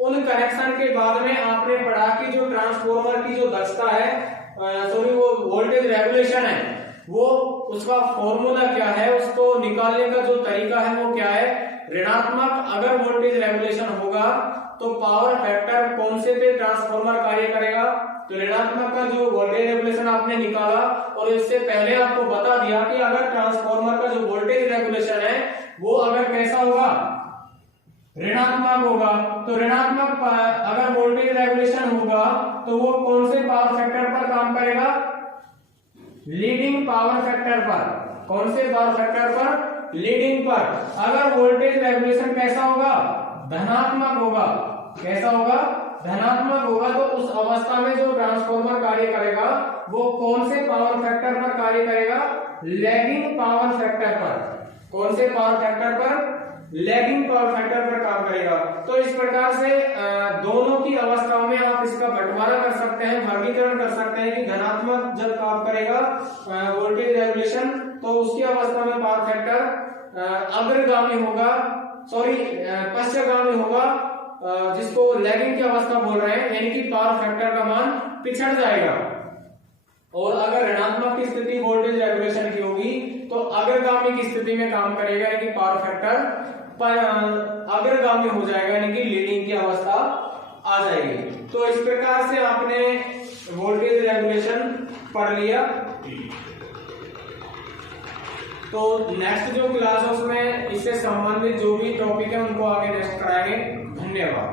उन कनेक्शन के बाद में आपने पढ़ा कि जो ट्रांसफॉर्मर की जो दक्षता है, वो वोल्टेज रेगुलेशन है, वो उसका फॉर्मूला क्या है, उसको निकालने का जो तरीका है वो क्या है। ऋणात्मक अगर वोल्टेज रेगुलेशन होगा तो पावर फैक्टर कौन से पे ट्रांसफॉर्मर कार्य करेगा। तो ऋणात्मक का जो वोल्टेज रेगुलेशन आपने निकाला और इससे पहले आपको बता दिया कि अगर ट्रांसफॉर्मर का जो वोल्टेज रेगुलेशन है वो अगर कैसा होगा, ऋणात्मक होगा। तो ऋणात्मक अगर वोल्टेज रेगुलेशन होगा तो वो कौन से पावर फैक्टर पर काम करेगा? लीडिंग पावर फैक्टर पर। कौन से पावर फैक्टर पर? लीडिंग पर। अगर वोल्टेज रेगुलेशन कैसा होगा? धनात्मक होगा। कैसा होगा? धनात्मक होगा। तो उस अवस्था में जो ट्रांसफॉर्मर कार्य करेगा वो कौन से पावर फैक्टर पर कार्य करेगा? लैगिंग पावर फैक्टर पर। कौन से पावर फैक्टर पर? लैगिंग पावर फैक्टर पर काम करेगा। तो इस प्रकार से दोनों की अवस्थाओं में आप इसका बंटवारा कर सकते हैं, वर्गीकरण कर सकते हैं कि धनात्मक जब काम करेगा वोल्टेज रेगुलेशन तो उसकी अवस्था में पावर फैक्टर अग्रगामी होगा, पश्चगामी होगा, जिसको लैगिंग की अवस्था बोल रहे हैं, यानी कि पावर फैक्टर का मान पिछड़ जाएगा। और अगर ऋणात्मक की स्थिति वोल्टेज रेगुलेशन की होगी तो अग्रगामी की स्थिति में काम करेगा, यानी कि पावर फैक्टर अग्रगामी हो जाएगा, यानी कि लीडिंग की अवस्था आ जाएगी। तो इस प्रकार से आपने वोल्टेज रेगुलेशन पढ़ लिया। तो नेक्स्ट जो क्लास है उसमें इससे संबंधित जो भी टॉपिक है उनको आगे नेक्स्ट कराएंगे। धन्यवाद।